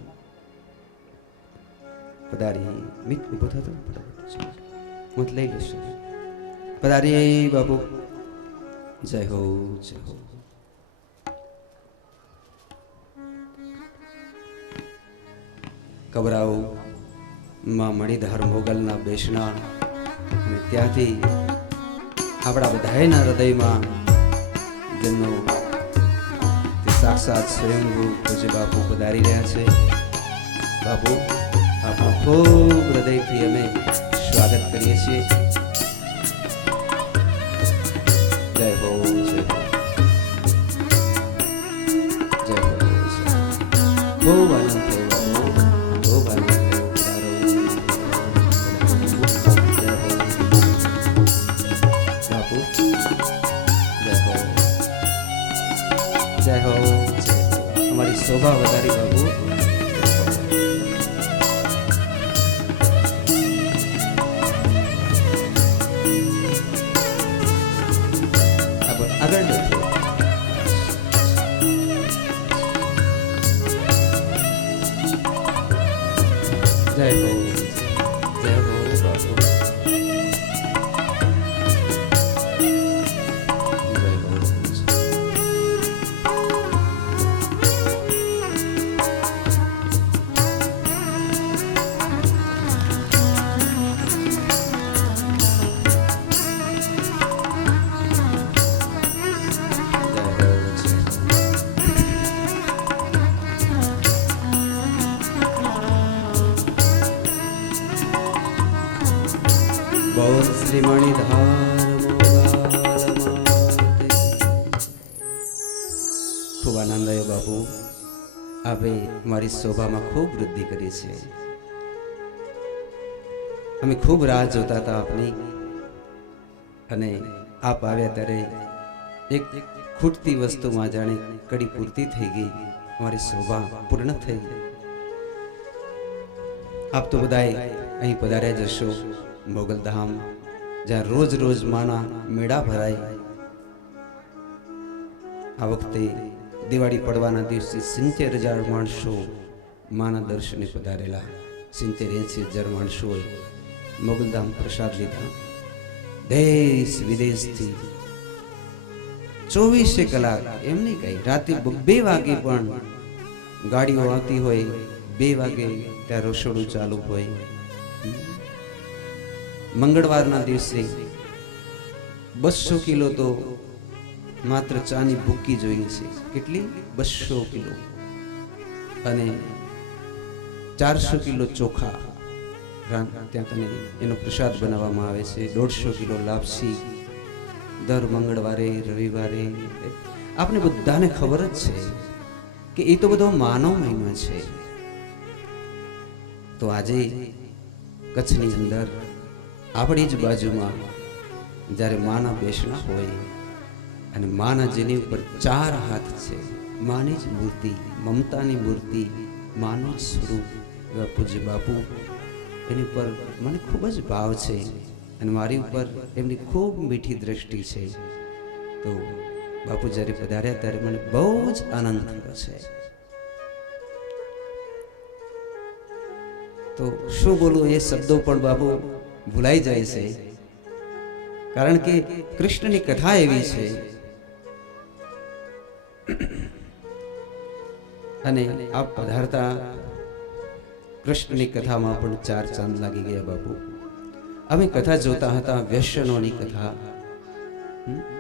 પધારી મિત ઉભો થતો મત લઈ લેશે. પધારીએ બાપુ. જય હો, જય હો. કબરાઓ માં મણિધાર મોગલના બેસણા, અને ત્યાંથી આપણા બધાના હૃદયમાં જેમનો સાક્ષાત સ્વયંભૂ પૂજ્ય બાપુ પધારી રહ્યા છે. બાપુ આપનું ખૂબ હૃદયથી અમે સ્વાગત કરીએ છીએ. જય હો, જય હો, જય હો. ખૂબ આનંદ થયો બાપુ, ખૂબ આનંદ થયો. બાપુ જય હો, જય હો, જય હો. અમારી શોભા વધારી બાપુ. આગળ જય હો, જય હો બાપુ. બોલ શ્રી મણિધાર મોગલ. ખૂબ આનંદ આવ્યો બાપુ. આપે મારી શોભામાં ખૂબ વૃદ્ધિ કરી છે. અમે ખૂબ રાહ જોતા હતા આપની, અને આપ આવ્યા ત્યારે એક ખૂટતી વસ્તુમાં જાણે કડી પૂર્તિ થઈ ગઈ, અમારી શોભા પૂર્ણ થઈ ગઈ. આપ તો બધાએ અહીં પધાર્યા જશો મોગલધામ, જ્યાં રોજ રોજ માના મેળા ભરાય. આ વખતે દિવાળી પડવાના દિવસે 70,000 માણસો માના દર્શને પધારેલા. 70-80,000 માણસોએ મોગલધામ પ્રસાદ લીધા. દેશ વિદેશથી 24 કલાક, એમ નહીં કઈ, રાતે 2 વાગે પણ ગાડીઓ આવતી હોય, 2 વાગે ત્યાં રસોડું ચાલુ હોય. મંગળવારના દિવસે 200 કિલો તો માત્ર ચાની ભૂકી જોઈએ છે. કેટલી? 200 કિલો. અને 400 કિલો ચોખા ત્યાં કને એનો પ્રસાદ બનાવવામાં આવે છે. 150 કિલો લાપસી દર મંગળવારે રવિવારે. આપણે બધાને ખબર જ છે કે એ તો બધો માનવ મહિમા છે. તો આજે કચ્છની અંદર આપણી જ બાજુમાં જ્યારે માના બેસણા હોય અને માના જેની ઉપર 4 હાથ છે, માની જ મૂર્તિ, મમતાની મૂર્તિ, માનું જ સ્વરૂપ એવા પૂજ્ય બાપુ, એની પર મને ખૂબ જ ભાવ છે અને મારી ઉપર એમની ખૂબ મીઠી દ્રષ્ટિ છે. તો બાપુ જ્યારે પધાર્યા ત્યારે મને બહુ જ આનંદ થયો છે. તો શું બોલું, એ શબ્દો પણ બાપુ ભૂલાઈ જાય છે, કારણ કે કૃષ્ણની કથા એવી છે. અને આપ પધારતા કૃષ્ણની કથામાં પણ 4 ચાંદ લાગી ગયા બાપુ. અમે કથા જોતા હતા, વ્યસનોની કથા.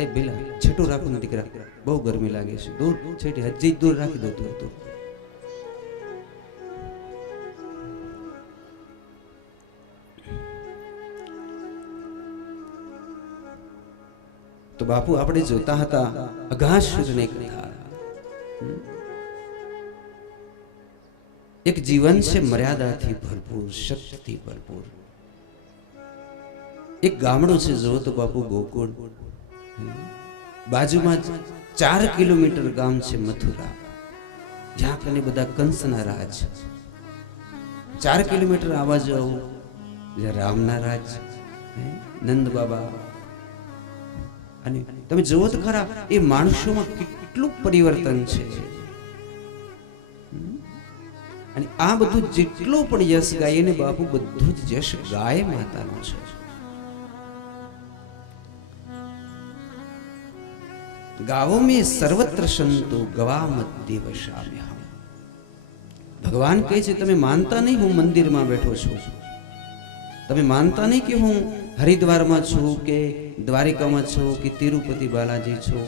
એ બેલા છેટું રાખું ને દીકરા, બહુ ગરમી લાગે છે. દૂર છેટી હજી દૂર રાખી દો તું. તો બાપુ આપણે જોતા હતા અઘાસુરની કથા. એક જીવન છે મર્યાદાથી ભરપૂર, શક્તિથી ભરપૂર. એક ગામડું છે, જો તો બાપુ ગોકુળ. બાજુમાં 4 કિલોમીટર ગામ છે મથુરા, જ્યાં કને બધા કંસના રાજ. 4 કિલોમીટર આવા જાઓ જ્યાં રામના રાજ, નંદ બાબા. અને તમે જુઓ તો ખરા એ માણસોમાં કેટલું પરિવર્તન છે. અને આ બધું જેટલું પણ યશ ગાય ને બાપુ, બધું જ યશ ગાય માતાનું છે. ગાવો મેં સર્વત્ર સંતો ગવા મધ્ય વસામ્યા. ભગવાન કહે છે તમે માનતા નહીં હું મંદિરમાં બેઠો છું, તમે માનતા નહીં કે હું હરિદ્વારમાં છું કે દ્વારિકામાં છું કે તિરુપતિ બાલાજી છું.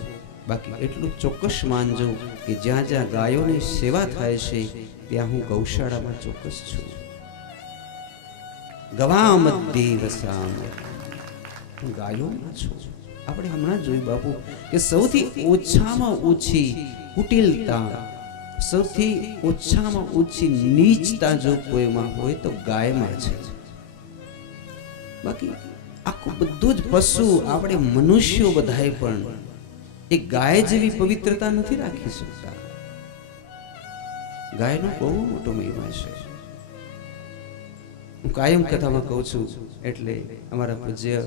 બાકી એટલું ચોક્કસ માનજો કે જ્યાં જ્યાં ગાયોની સેવા થાય છે ત્યાં હું ગૌશાળામાં ચોક્કસ છું. ગવા મધ્ય વસામ્યા, હું ગાયોમાં છું. આપણે હમણાં જોયું બાપુ કે સૌથી ઓછામાં ઓછી કુટિલતા, સૌથી ઓછામાં ઓછી નીચતા જો કોઈમાં હોય તો ગાયમાં છે. બાકી આખું બધું જ પશુ, આપણે મનુષ્યો બધાએ પણ એ ગાય જેવી પવિત્રતા નથી રાખી શકતા. ગાયનો બહુ મોટો મહિમા છે. હું કાયમ કથામાં કહું છું, એટલે અમારા પૂજ્ય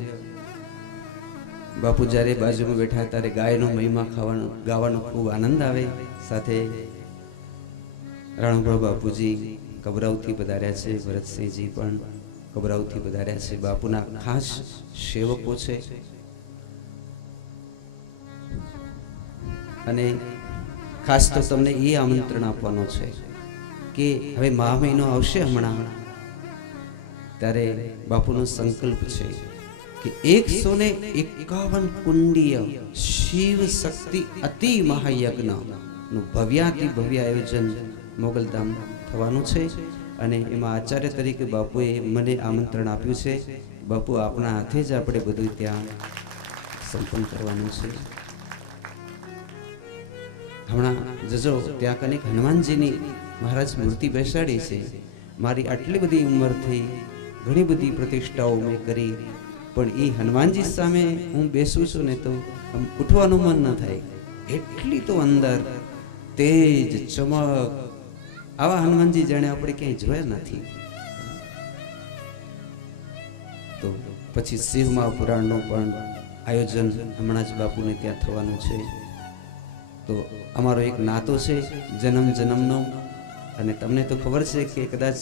બાપુ જ્યારે બાજુમાં બેઠા ત્યારે ગાયનો મહિમા ગાવાનો ખૂબ આનંદ આવે. સાથે રાણુભા બાપુજી કબરાઉથી પધાર્યા છે, ભરતસિંહજી પણ કબરાઉથી પધાર્યા છે, બાપુના ખાસ સેવકો છે. અને ખાસ તો તમને એ આમંત્રણ આપવાનો છે કે હવે મહા મહિનો આવશે હમણાં, ત્યારે બાપુનો સંકલ્પ છે કે 151 કુંડીય શિવ શક્તિ અતિ મહાયજ્ઞ નું ભવ્યાતિ ભવ્ય આયોજન મોગલધામ થવાનું છે. અને એમાં આચાર્ય તરીકે બાપુએ મને આમંત્રણ આપ્યું છે. બાપુ આપણા હાથે જ આપણે બધું ત્યાં સંપન્ન કરવાનું છે. હમણાં જજો ત્યાં કનેક હનુમાનજીની મહારાજ મૂર્તિ બેસાડી છે. મારી આટલી બધી ઉંમરથી ઘણી બધી પ્રતિષ્ઠાઓ મેં કરી, પણ એ હનુમાનજી સામે હું બેસું છું ને તો આમ ઉઠવાનું મન ન થાય, એટલી તો અંદર તેજ ચમક. આવા હનુમાનજી જાણે આપણે ક્યાંય જોયા નથી. તો પછી શિવમા પુરાણનું પણ આયોજન હમણાં જ બાપુને ત્યાં થવાનું છે. તો અમારો એક નાતો છે જન્મ જન્મનો, અને તમને તો ખબર છે કે કદાચ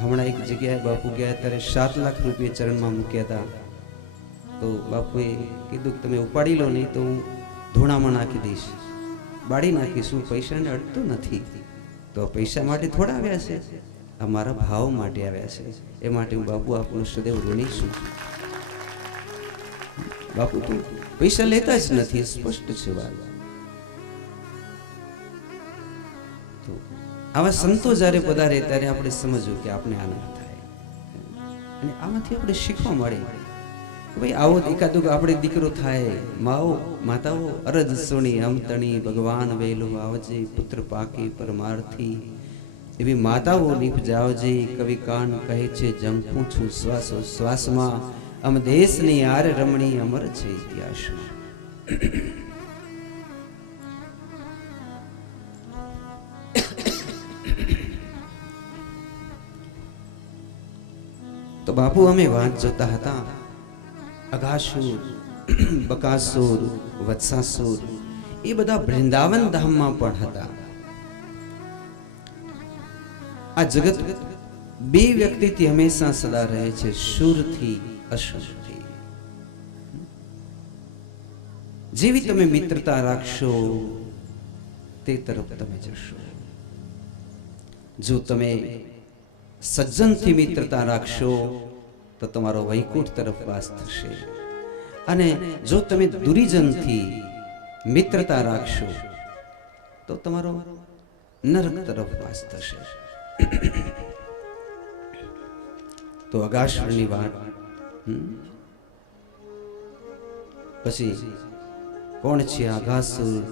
હમણાં એક જગ્યાએ બાપુ ગયા ત્યારે 7 લાખ રૂપિયા ચરણમાં મૂક્યા હતા. તો બાપુએ કીધું કે તમે ઉપાડી લો, નહીં તો હું ધૂણામાં નાખી દઈશ, બાળી નાખીશું, પૈસાને અડતું નથી. તો પૈસા માટે થોડા આવ્યા છે, અમારા ભાવ માટે આવ્યા છે. એ માટે હું બાપુ આપનું સદૈવ ઋણી છું. બાપુ તો પૈસા લેતા જ નથી, સ્પષ્ટ છે વાત. તો આવા સંતો જ્યારે પધારે ત્યારે આપણે સમજવું કે આપણે આનંદ થાય, અને આમાંથી આપણે શીખવા મળે કે ભાઈ આવો એકાદુક આપણે દીકરો થાય. માતાઓ અરજ સુણી અમતણી ભગવાન વેલો આવજે, પુત્ર પાકે પરમાર્થી. એવી માતાઓ નીપજાવજે, કવિ કાન કહે છે જંખું છું શ્વાસો શ્વાસમાં, અમ દેશની આર રમણી અમર છે ઇતિહાસમાં. તો બાપુ અમે વાંચ જોતા હતા. અઘાસુર, બકાસુર, વત્સાસુર એ બધા વૃંદાવન ધામમાં પણ હતા. આ જગત બે વ્યક્તિથી હંમેશા સદા રહે છે, શુરથી અશુરથી. જેવી તમે મિત્રતા રાખશો તે તરફ તમે જશો. જો તમે સજ્જનથી મિત્રતા રાખશો તો તમારો વૈકુંઠ તરફ વાસ થશે, અને જો તમે દુરીજનથી મિત્રતા રાખશો તો તમારો નરક તરફ વાસ થશે. તો અગાસુરની વાત. પછી કોણ છે અગાસુર?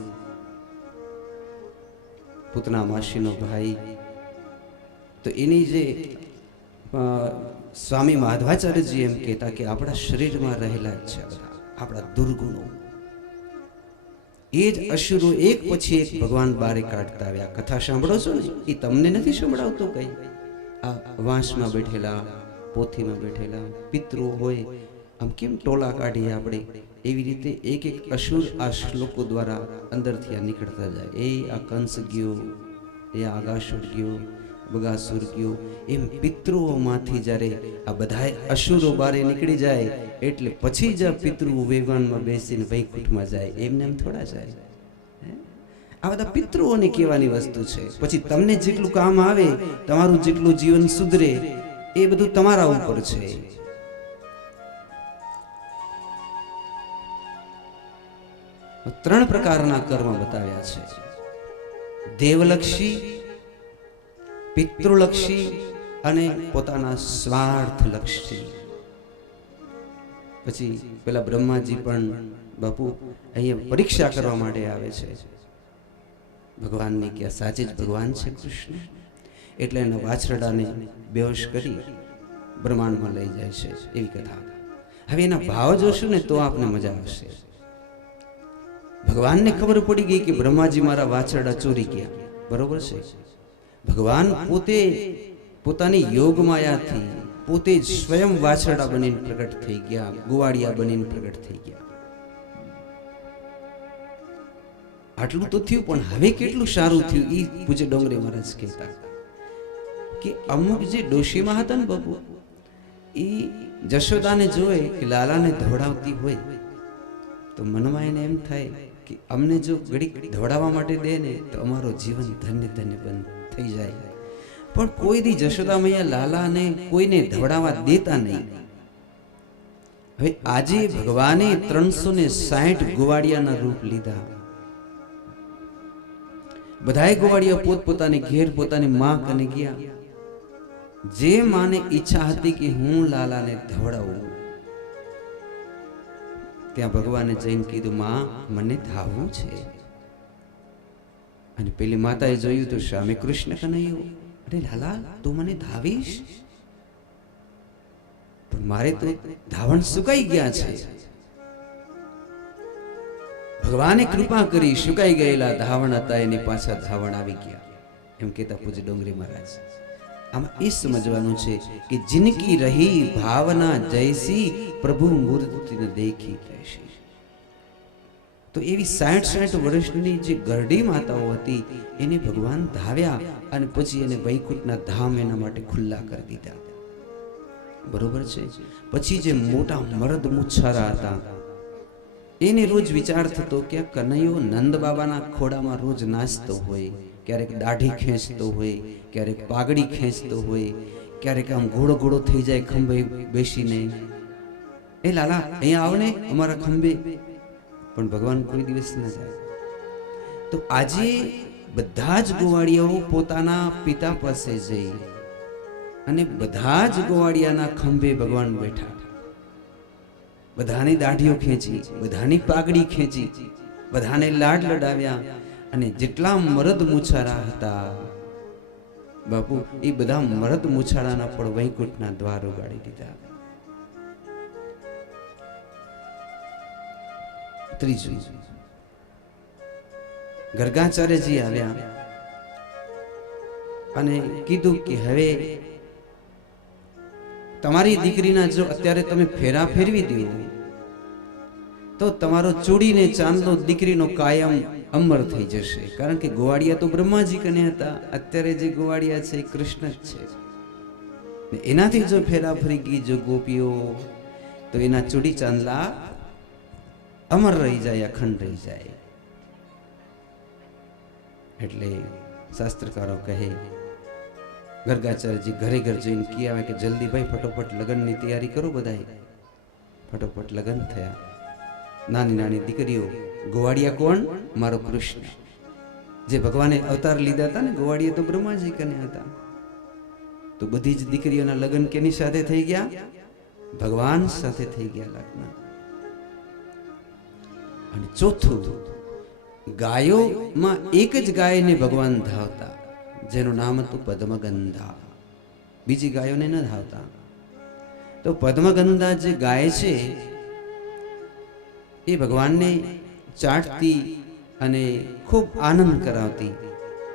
પૂતના માસીનો ભાઈ. તો એની જે સ્વામી માધવાચાર્યજી એમ કહેતા કે આપણા શરીરમાં રહેલા જ છે બધા આપણા દુર્ગુણો. એ જ અસુરો એક પછી એક ભગવાન બારે કાઢતા આવ્યા. કથા સાંભળો છો ને, એ તમને નથી સંભળાવતો કઈ. આ વાંસમાં બેઠેલા, પોથીમાં બેઠેલા પિતૃ હોય, આમ કેમ ટોલા કાઢીએ આપણે, એવી રીતે એક એક અસુર આ શ્લોકો દ્વારા અંદરથી આ નીકળતા જાય. એ આ કંસ ગયો, એ આગાસુર ગયો, બગાસુર ગયો, એમ પિતૃઓમાંથી જ્યારે આ બધા અસુરો બારે નીકળી જાય એટલે પછી જ આ પિતૃ વેવાનમાં બેસીને વૈકુંઠમાં જાય. એમને એમ થોડા જાય. આ બધા પિતૃઓને કહેવાની વસ્તુ છે. પછી તમને જેટલું કામ આવે, તમારું જેટલું જીવન સુધરે, એ બધું તમારા ઉપર છે. ત્રણ પ્રકારના કર્મ બતાવ્યા છે: દેવલક્ષી, પિતૃલક્ષી અને પોતાના સ્વાર્થલક્ષી. પછી પેલા બ્રહ્માજી પણ બાપુ અહીંયા પરીક્ષા કરવા માટે આવે છે ભગવાનની, કે સાચે જ ભગવાન છે કૃષ્ણ. એટલે એના વાછરડાને બેહોશ કરી બ્રહ્માંડમાં લઈ જાય છે. એવી કથા. હવે એના ભાવ જોશું ને તો આપને મજા આવશે. ભગવાનને ખબર પડી ગઈ કે બ્રહ્માજી મારા વાછરડા ચોરી ગયા, બરોબર છે. ભગવાન પોતે પોતાની યોગ માયાથી પોતે જ સ્વયં વાછરડા બનીને પ્રગટ થઈ ગયા, ગુવાડિયા બનીને પ્રગટ થઈ ગયા. આટલું તો થયું, પણ હવે કેટલું સારું થયું એ પૂજ્ય ડોંગરે મહારાજ કહેતા કે અમુક જે ડોશીમાં હતા ને બાપુ, એ જશોદાને જોવે કે લાલાને ધવડાવતી હોય તો મનમાં એને એમ થાય કે અમને જો ઘડીક ધવડાવવા માટે દે ને તો અમારો જીવન ધન્ય ધન્ય બંધ થઈ જાય. પણ કોઈ દી જશોદા મૈયા લાલાને કોઈને ધવડાવવા દેતા નહીં. હવે આજે ભગવાને 360 ગોવાડિયાના રૂપ લીધા. બધાય ગોવાડિયા પોતપોતાની ઘેર પોતાની માં કને ગયા. જે માને ઈચ્છા હતી કે હું લાલાને ધવડાવું, ત્યાં ભગવાને જઈને કીધું, માં મને ધાવવું છે. અને પેલી માતાએ જોયું તો સામે કૃષ્ણ કનૈયો, અરે લાલા તું મને ધાવીશ? પણ મારે તો ધાવણ સુકાઈ ગયા છે. ભગવાને કૃપા કરી, સુકાઈ ગયેલા ધાવણ હતા એની પાછા ધાવણ આવી ગયા, એમ કહેતા પૂજ્ય ડોંગરી મહારાજ. આમાં એ સમજવાનું છે કે જિનકી રહી ભાવના જૈસી પ્રભુ મૂર્તિ ન દેખી કૈસી. તો એવી 60-60 વર્ષની જે ગરડી માતાઓ હતી એને ભગવાન ધાવ્યા અને પછી એને વૈકુંઠના ધામ એના માટે ખુલ્લા કરી દીધા. બરોબર છે. પછી જે મોટા મરદ મુછારા હતા એને રોજ વિચાર થતો કે કનૈયો નંદ બાબાના ખોડામાં રોજ નાચતો હોય, ક્યારેક દાઢી ખેંચતો હોય, ક્યારેક પાઘડી ખેંચતો હોય, ક્યારેક આમ ઘોડો ઘોડો થઈ જાય ખંભે બેસીને, એ લાલા અહીંયા આવને અમારા ખંભે. પણ ભગવાન કોઈ દિવસ ન જાય. તો આજે બધા જ ગોવાળિયાઓ પોતાના પિતા પાસે જઈ અને બધા જ ગોવાળિયાના ખંભે ભગવાન બેઠા, બધાની દાઢીઓ ખેંચી, બધાની પાઘડી ખેંચી, બધાને લાડ લડાવ્યા અને જેટલા મરદ મુછારા હતા બાપુ એ બધા મરદ મુછારાના પણ વૈકુંઠના દ્વાર ઉગાડી દીધા. ત્રીજું, ગર્ગાચાર્યજી આવ્યા અને કીધું કે હવે તમારી દીકરીના જો અત્યારે તમે ફેરા ફેરવી દો તો તમારો ચૂડીને ચાંદલો દીકરીનો કાયમ અમર થઈ જશે. કારણ કે ગોવાળિયા તો બ્રહ્માજી કને હતા, અત્યારે જે ગોવાળિયા છે એ કૃષ્ણ જ છે. એનાથી જો ફેરા ફરી ગઈ જો ગોપીઓ તો એના ચૂડી ચાંદલા અમર રહી જાય, અખંડ રહી જાય. એટલે શાસ્ત્રકારો કહે, ગર્ગાચાર્યજી ઘરે ઘર જઈને કી આવે કે જલ્દી ભાઈ ફટોફટ લગ્નની તૈયારી કરો. બધાએ ફટોફટ લગ્ન થયા. નાની નાની દીકરીઓ. ગોવાળિયા કોણ? મારો કૃષ્ણ, જે ભગવાને અવતાર લીધા હતા ને. ગોવાળિયા તો બ્રહ્માજી કને હતા. તો બધી જ દીકરીઓના લગ્ન કેની સાથે થઈ ગયા? ભગવાન સાથે થઈ ગયા લગ્ન. અને ચોથું, ગાયોમાં એક જ ગાયને ભગવાન ધાવતા, જેનું નામ હતું પદ્મગંધા. બીજી ગાયોને ન ધાવતા. તો પદ્મગંધા જે ગાય છે એ ભગવાનને ચાટતી અને ખૂબ આનંદ કરાવતી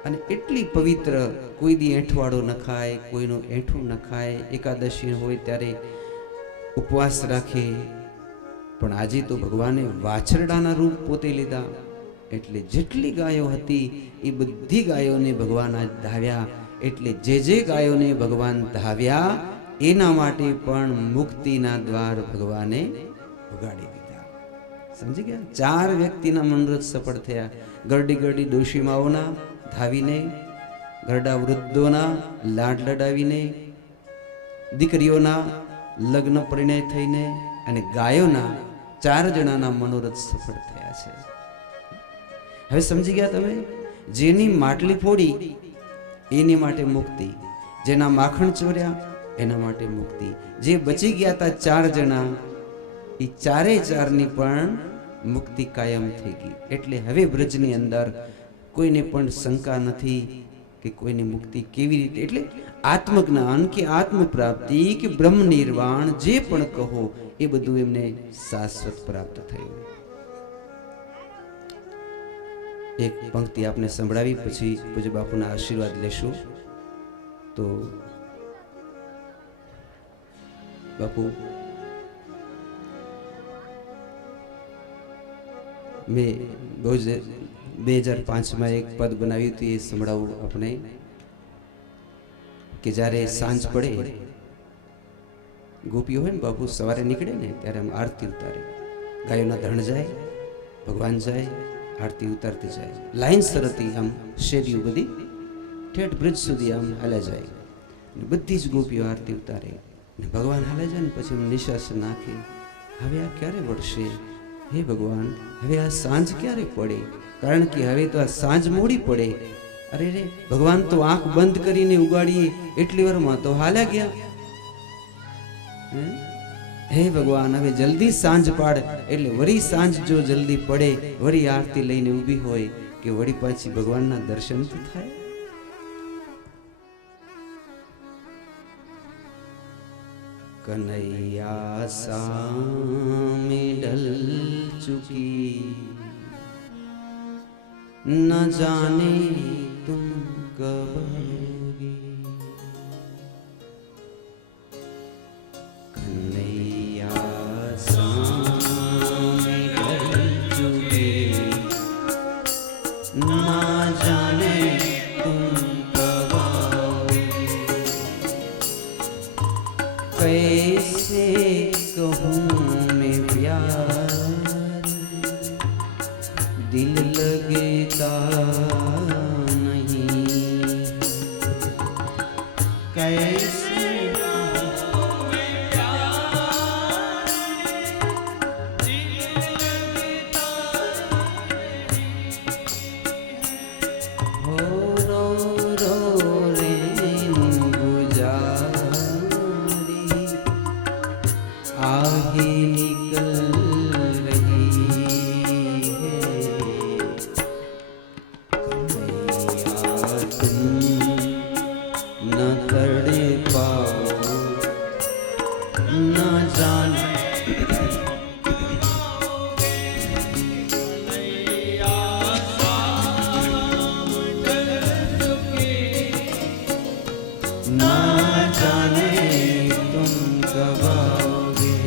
અને એટલી પવિત્ર. કોઈ દી એંઠવાડો ન ખાય, કોઈનું એંઠું ન ખાય, એકાદશી હોય ત્યારે ઉપવાસ રાખે. પણ આજે તો ભગવાને વાછરડાના રૂપ પોતે લીધા. એટલે જેટલી ગાયો હતી એ બધી ગાયોને ભગવાન આજ ધાવ્યા. એટલે જે ગાયોને ભગવાન ધાવ્યા એના માટે પણ મુક્તિના દ્વાર ભગવાને ઉગાડી દીધા. સમજી ગયા? 4 વ્યક્તિના મનોરથ સફળ થયા. ગરડી ગરડી ડોશીમાઓના ધાવીને, ગરડા વૃદ્ધોના લાડ લડાવીને, દીકરીઓના લગ્ન પરિણય થઈને અને ગાયોના 4 જણાના મનોરથ સફળ થયા છે. હવે સમજી ગયા તમે? જેની માટલી ફોડી એની માટે મુક્તિ, જેના માખણ ચોર્યા એના માટે મુક્તિ. જે બચી ગયા હતા 4 જણા, એ 4ની પણ મુક્તિ કાયમ થઈ ગઈ. એટલે હવે બ્રજની અંદર કોઈને પણ શંકા નથી કે કોઈની મુક્તિ કેવી રીતે. એટલે આત્મજ્ઞાન કે આત્મ પ્રાપ્તિ કે બ્રહ્મ નિર્વાણ જે પણ કહો એ બધું એમને શાશ્વત પ્રાપ્ત થયું. એક પંક્તિ આપને સંભળાવી પછી પૂજ્ય બાપુના આશીર્વાદ લેશું. તો બાપુ, મેં 2005માં એક પદ બનાવ્યું હતું, એ સંભળાવું આપણે. કે જ્યારે સાંજ પડે, ગોપીઓ હોય ને બાપુ, સવારે નીકળે ને ત્યારે આમ આરતી ઉતારે. ગાયોના ધણ જાય, ભગવાન જાય, આરતી ઉતારતી જાય. લાઈન સરતી આમ શેરીઓ બધી ઠેઠ બ્રિજ સુધી આમ હાલે જાય. બધી જ ગોપીઓ આરતી ઉતારે ને ભગવાન હાલે જાય ને પછી નિશ્વાસ નાખે, હવે આ ક્યારે વળશે? હે ભગવાન, હવે આ સાંજ ક્યારે પડે? કારણ કે હવે તો આ સાંજ મોડી પડે. અરે રે ભગવાન, તો આંખ બંધ કરીને ઉગાડીએ એટલી વારમાં તો હાલ્યા ગયા. હે ભગવાન, હવે જલ્દી સાંજ પાડ. એટલે વળી સાંજ જો જલ્દી પડે, વળી આરતી લઈને ઊભી હોય કે વળી પાછી ભગવાનના દર્શન તો થાય. कन्हैया सामे ढल चुकी, न जाने तुम कब आओगे। कन्हैया सामे ढल चुकी, न जाने तुम कब आओगे। कैसे कहूँ मैं प्यार, दिल लगता नहीं। कैसे कहूँ मैं प्यार, दिल लगता नहीं। हो रो रो रे गुजारी, आगे निकल रही है। कन्हैया तुम न तड़े पाओ, न जाने न जाने तुम कब आओगे।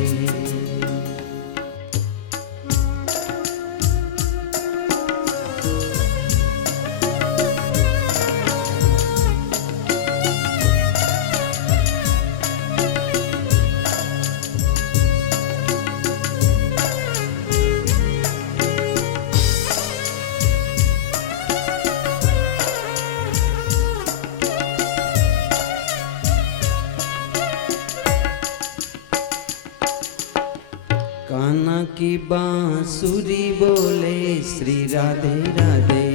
कान्हा की बांसुरी बोले श्री राधे राधे।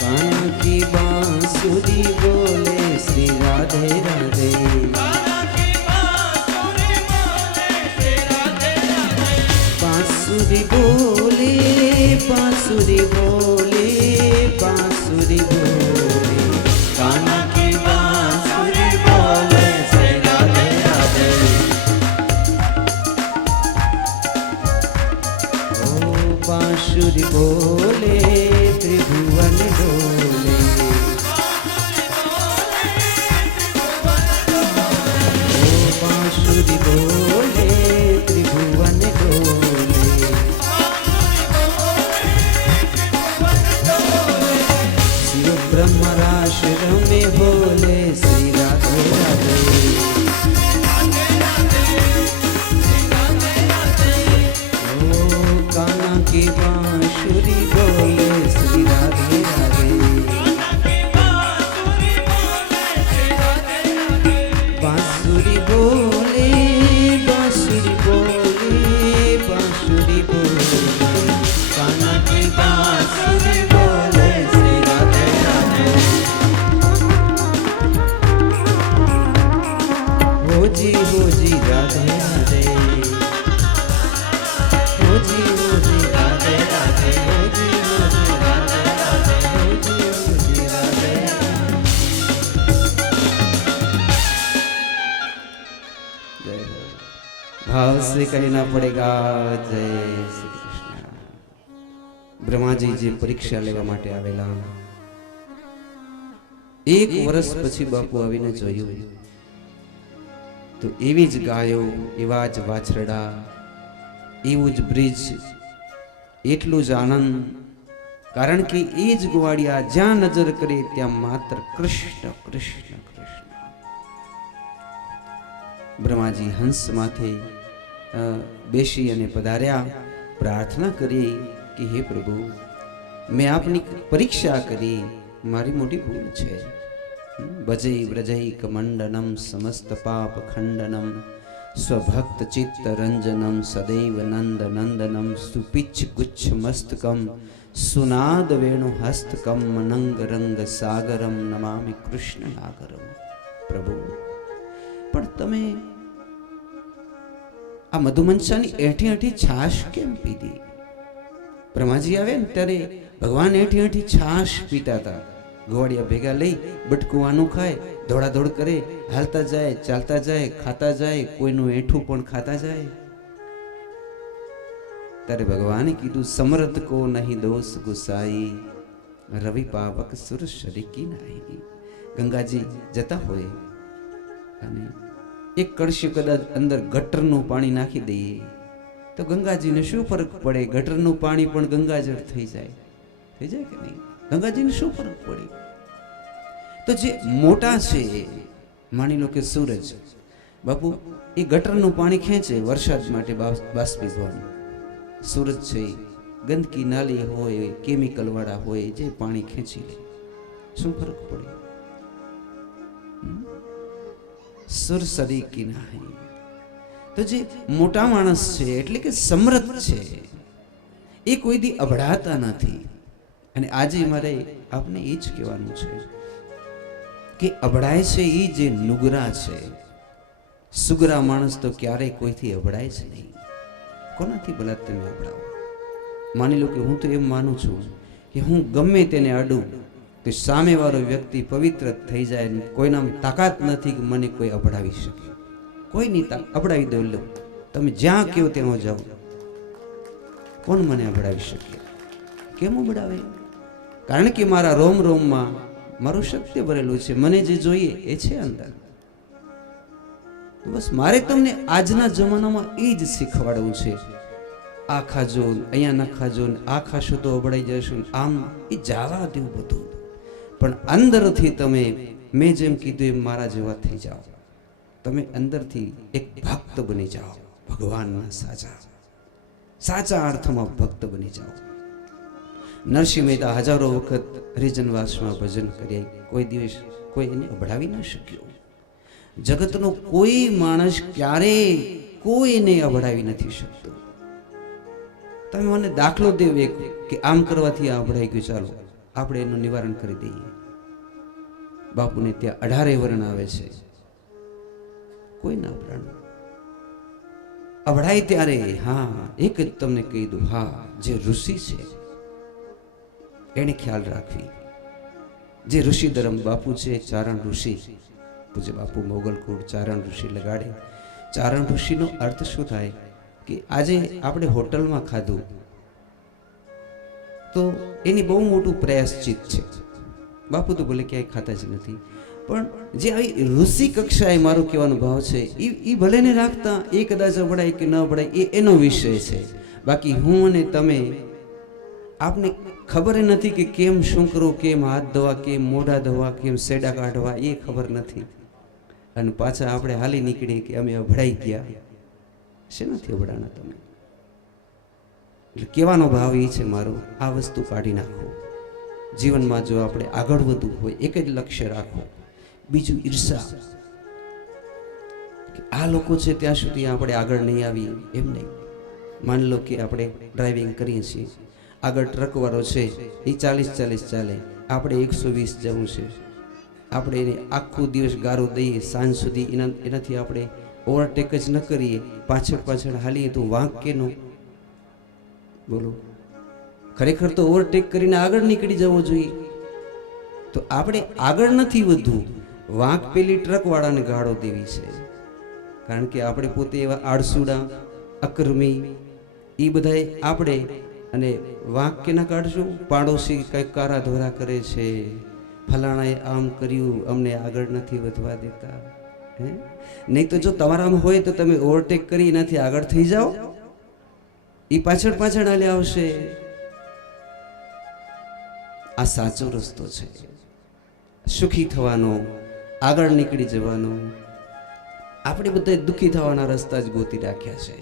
कान्हा की बांसुरी बोले श्री राधे राधे। बांसुरी बोले बांसुरी बोले बांसुरी बोले, कान्हा की बांसुरी बोले श्री राधे राधे। ओ बांसुरी बोले त्रिभुवन डोले। ओ बांसुरी बोले त्रिभुवन डोले। शिव ब्रह्मराश्रम में बोले श्री राधे राधे। ओ कान्हा की बांसुरी बोले श्री राधे राधे। बांसुरी बोले बांसुरी बोले बांसुरी बोले, कान्हा की बांसुरी बोले श्री राधे राधे। हो जी राधे राधे। हो जी राधे राधे। हो जी राधे राधे। हो जी राधे राधे। जय हो। भाव से कहना पड़ेगा जय श्री कृष्ण। ब्रह्माजी जी परीक्षा लेवा माटे आवेला, एक વર્ષ પછી બાપુ આવીને જોયું તો એવી જ ગાયો, એવા જ વાછરડા, એવું જ બ્રિજ, એટલું જ આનંદ. કારણ કે એ જ ગોવાળિયા જ્યાં નજર કરે ત્યાં માત્ર કૃષ્ણ કૃષ્ણ કૃષ્ણ. બ્રહ્માજી હંસ માથે બેસી અને પધાર્યા. પ્રાર્થના કરી કે હે પ્રભુ, મેં આપની પરીક્ષા કરી, મારી મોટી ભૂલ છે. ભજઈ વ્રજઈ કમંડનમ સમસ્ત પાપ ખંડનમ स्वभक्त चित्त रंजनम सदैव नंद नंदनम सुपिच्छ गुच्छ मस्तकम सुनाद वेणु हस्तकम मनंग रंग सागरम नमामि कृष्ण नागरम. प्रभु, पण तमे आ मधुमंसानी एठी एठी छाश केम पीधी? ब्रह्माजी आवे ने त्यारे भगवान एठी एठी छाश पीता था. ગોવાળિયા ભેગા લઈ બટકુવાનું ખાય, દોડાદોડ કરે, હાલતા જાય, ચાલતા જાય, ખાતા જાય, કોઈનું એઠું પણ ખાતા જાય. ત્યારે ભગવાને કીધું સમરથ કો નહીં દોષ ગુસાઈ, રવિ પાવક સુર શરીકી નાહી. ગંગાજી જતા હોય અને એક કળશી કદાચ અંદર ગટરનું પાણી નાખી દઈએ તો ગંગાજીને શું ફરક પડે? ગટરનું પાણી પણ ગંગાજળ થઈ જાય કે નહીં? ગંગાજીને શું ફરક પડે? તો જે મોટા છે, માની લો કે સૂરજ બાપુ, એ ગટરનું પાણી ખેંચે વરસાદ માટે બાષ્પીભવન. સૂરજ છે ગંદકી નાલી હોય, કેમિકલ વાળા હોય, જે પાણી ખેંચી લે, શું ફરક પડે? સુર સરીકી નાહી. તો જે મોટા માણસ છે એટલે કે સમર્થ છે, એ કોઈ દી અભડાતા નથી. અને આજે મારે આપને એ જ કહેવાનું છે કે અભડાય છે એ જે નુગરા છે. સુગરા માણસ તો ક્યારેય કોઈથી અભડાય જ નહીં. કોનાથી ભલા તમે અભડાવો? માની લો કે હું તો એમ માનું છું કે હું ગમે તેને અડું તો સામેવાળો વ્યક્તિ પવિત્ર થઈ જાય. કોઈનામાં તાકાત નથી કે મને કોઈ અભડાવી શકે. કોઈની અભડાવી દો લો, તમે જ્યાં કહો ત્યાં જાઓ. કોણ મને અભડાવી શકે? કેમ અભડાવે? કારણ કે મારા રોમ રોમમાં મારું સત્ય ભરેલું છે. મને જે જોઈએ એ છે અંદર. બસ મારે તમને આજના જમાનામાં એ જ શીખવાડવું છે. આ ખાજો, અહીંયા ના ખાજો, આ ખાશો તો અભડાઈ જશો, આમ એ જાવા દેવું બધું. પણ અંદરથી તમે, મેં જેમ કીધું એમ મારા જેવા થઈ જાઓ. તમે અંદરથી એક ભક્ત બની જાઓ, ભગવાનના સાચા અર્થમાં ભક્ત બની જાઓ. નરસિંહ મહેતા હજારો વખત હરિજનવાસમાં ભજન કર્યા, કોઈ દિવસ કોઈ એને અભડાવી ન શક્યો. જગતનો કોઈ માણસ ક્યારેય કોઈને અભડાવી નથી શકતો. તમે મને દાખલો દેવ એક કે આમ કરવાથી આ અભડાઈ ગયું, ચાલો આપણે એનું નિવારણ કરી દઈએ. બાપુને ત્યાં 18 વર્ણ આવે છે, કોઈ ના અભડાણું. અભડાય ત્યારે હા એક જ તમને કહી દઉં, હા જે ઋષિ છે એને ખ્યાલ રાખવી. જે ઋષિ ધર્મ બાપુ છે, ચારણ ઋષિ, પૂજ્ય બાપુ મોગલકુળ ચારણ ઋષિ લગાડે. ચારણ ઋષિનો અર્થ શું થાય કે આજે આપણે હોટલમાં ખાધું તો એની બહુ મોટું પ્રયાસચિત છે. બાપુ તો ભલે ક્યાંય ખાતા જ નથી, પણ જે આવી ઋષિ કક્ષાએ મારો કહેવાનો ભાવ છે એ ભલે ને રાખતા, એ કદાચ અભડાય કે ન અભડાય એ એનો વિષય છે. બાકી હું અને તમે, આપને ખબર નથી કે કેમ શું કરવું, કેમ હાથ ધોવા, કેમ મોઢા ધોવા, કેમ સેડા કાઢવા, એ ખબર નથી. અને પાછા આપણે હાલી નીકળીએ કે અમે અભડાઈ ગયા. શેનાથી અભડાણા તમે? એટલે કહેવાનો ભાવ એ છે મારો, આ વસ્તુ કાઢી નાખો. જીવનમાં જો આપણે આગળ વધવું હોય એક જ લક્ષ્ય રાખો, બીજું ઈર્ષા. આ લોકો છે ત્યાં સુધી આપણે આગળ નહીં આવીએ એમ નહીં. માની લો કે આપણે ડ્રાઇવિંગ કરીએ છીએ, આગળ ટ્રકવાળો છે એ 40 ચાલે, આપણે 120 જવું છે. આપણે એને આખો દિવસ ગારો દઈએ, સાંજ સુધી એનાથી આપણે ઓવરટેક જ ન કરીએ, પાછળ હાલીએ તો વાંક કેનો? બોલો, ખરેખર તો ઓવરટેક કરીને આગળ નીકળી જવો જોઈએ. તો આપણે આગળ નથી વધવું, વાંક પેલી ટ્રકવાળાને ગાળો દેવી છે. કારણ કે આપણે પોતે એવા આળસુડા, અકર્મી, એ બધા આપણે. અને વાંક કેના કાઢશું? પાડોશી કંઈક કારા ધોરા કરે છે, ફલાણાએ આમ કર્યું, અમને આગળ નથી વધવા દેતા. નહીં તો જો તમારામાં હોય તો તમે ઓવરટેક કરી એનાથી આગળ થઈ જાઓ, એ પાછળ હાલે આવશે. આ સાચો રસ્તો છે, સુખી થવાનો, આગળ નીકળી જવાનો. આપણે બધા દુઃખી થવાના રસ્તા જ ગોતી રાખ્યા છે.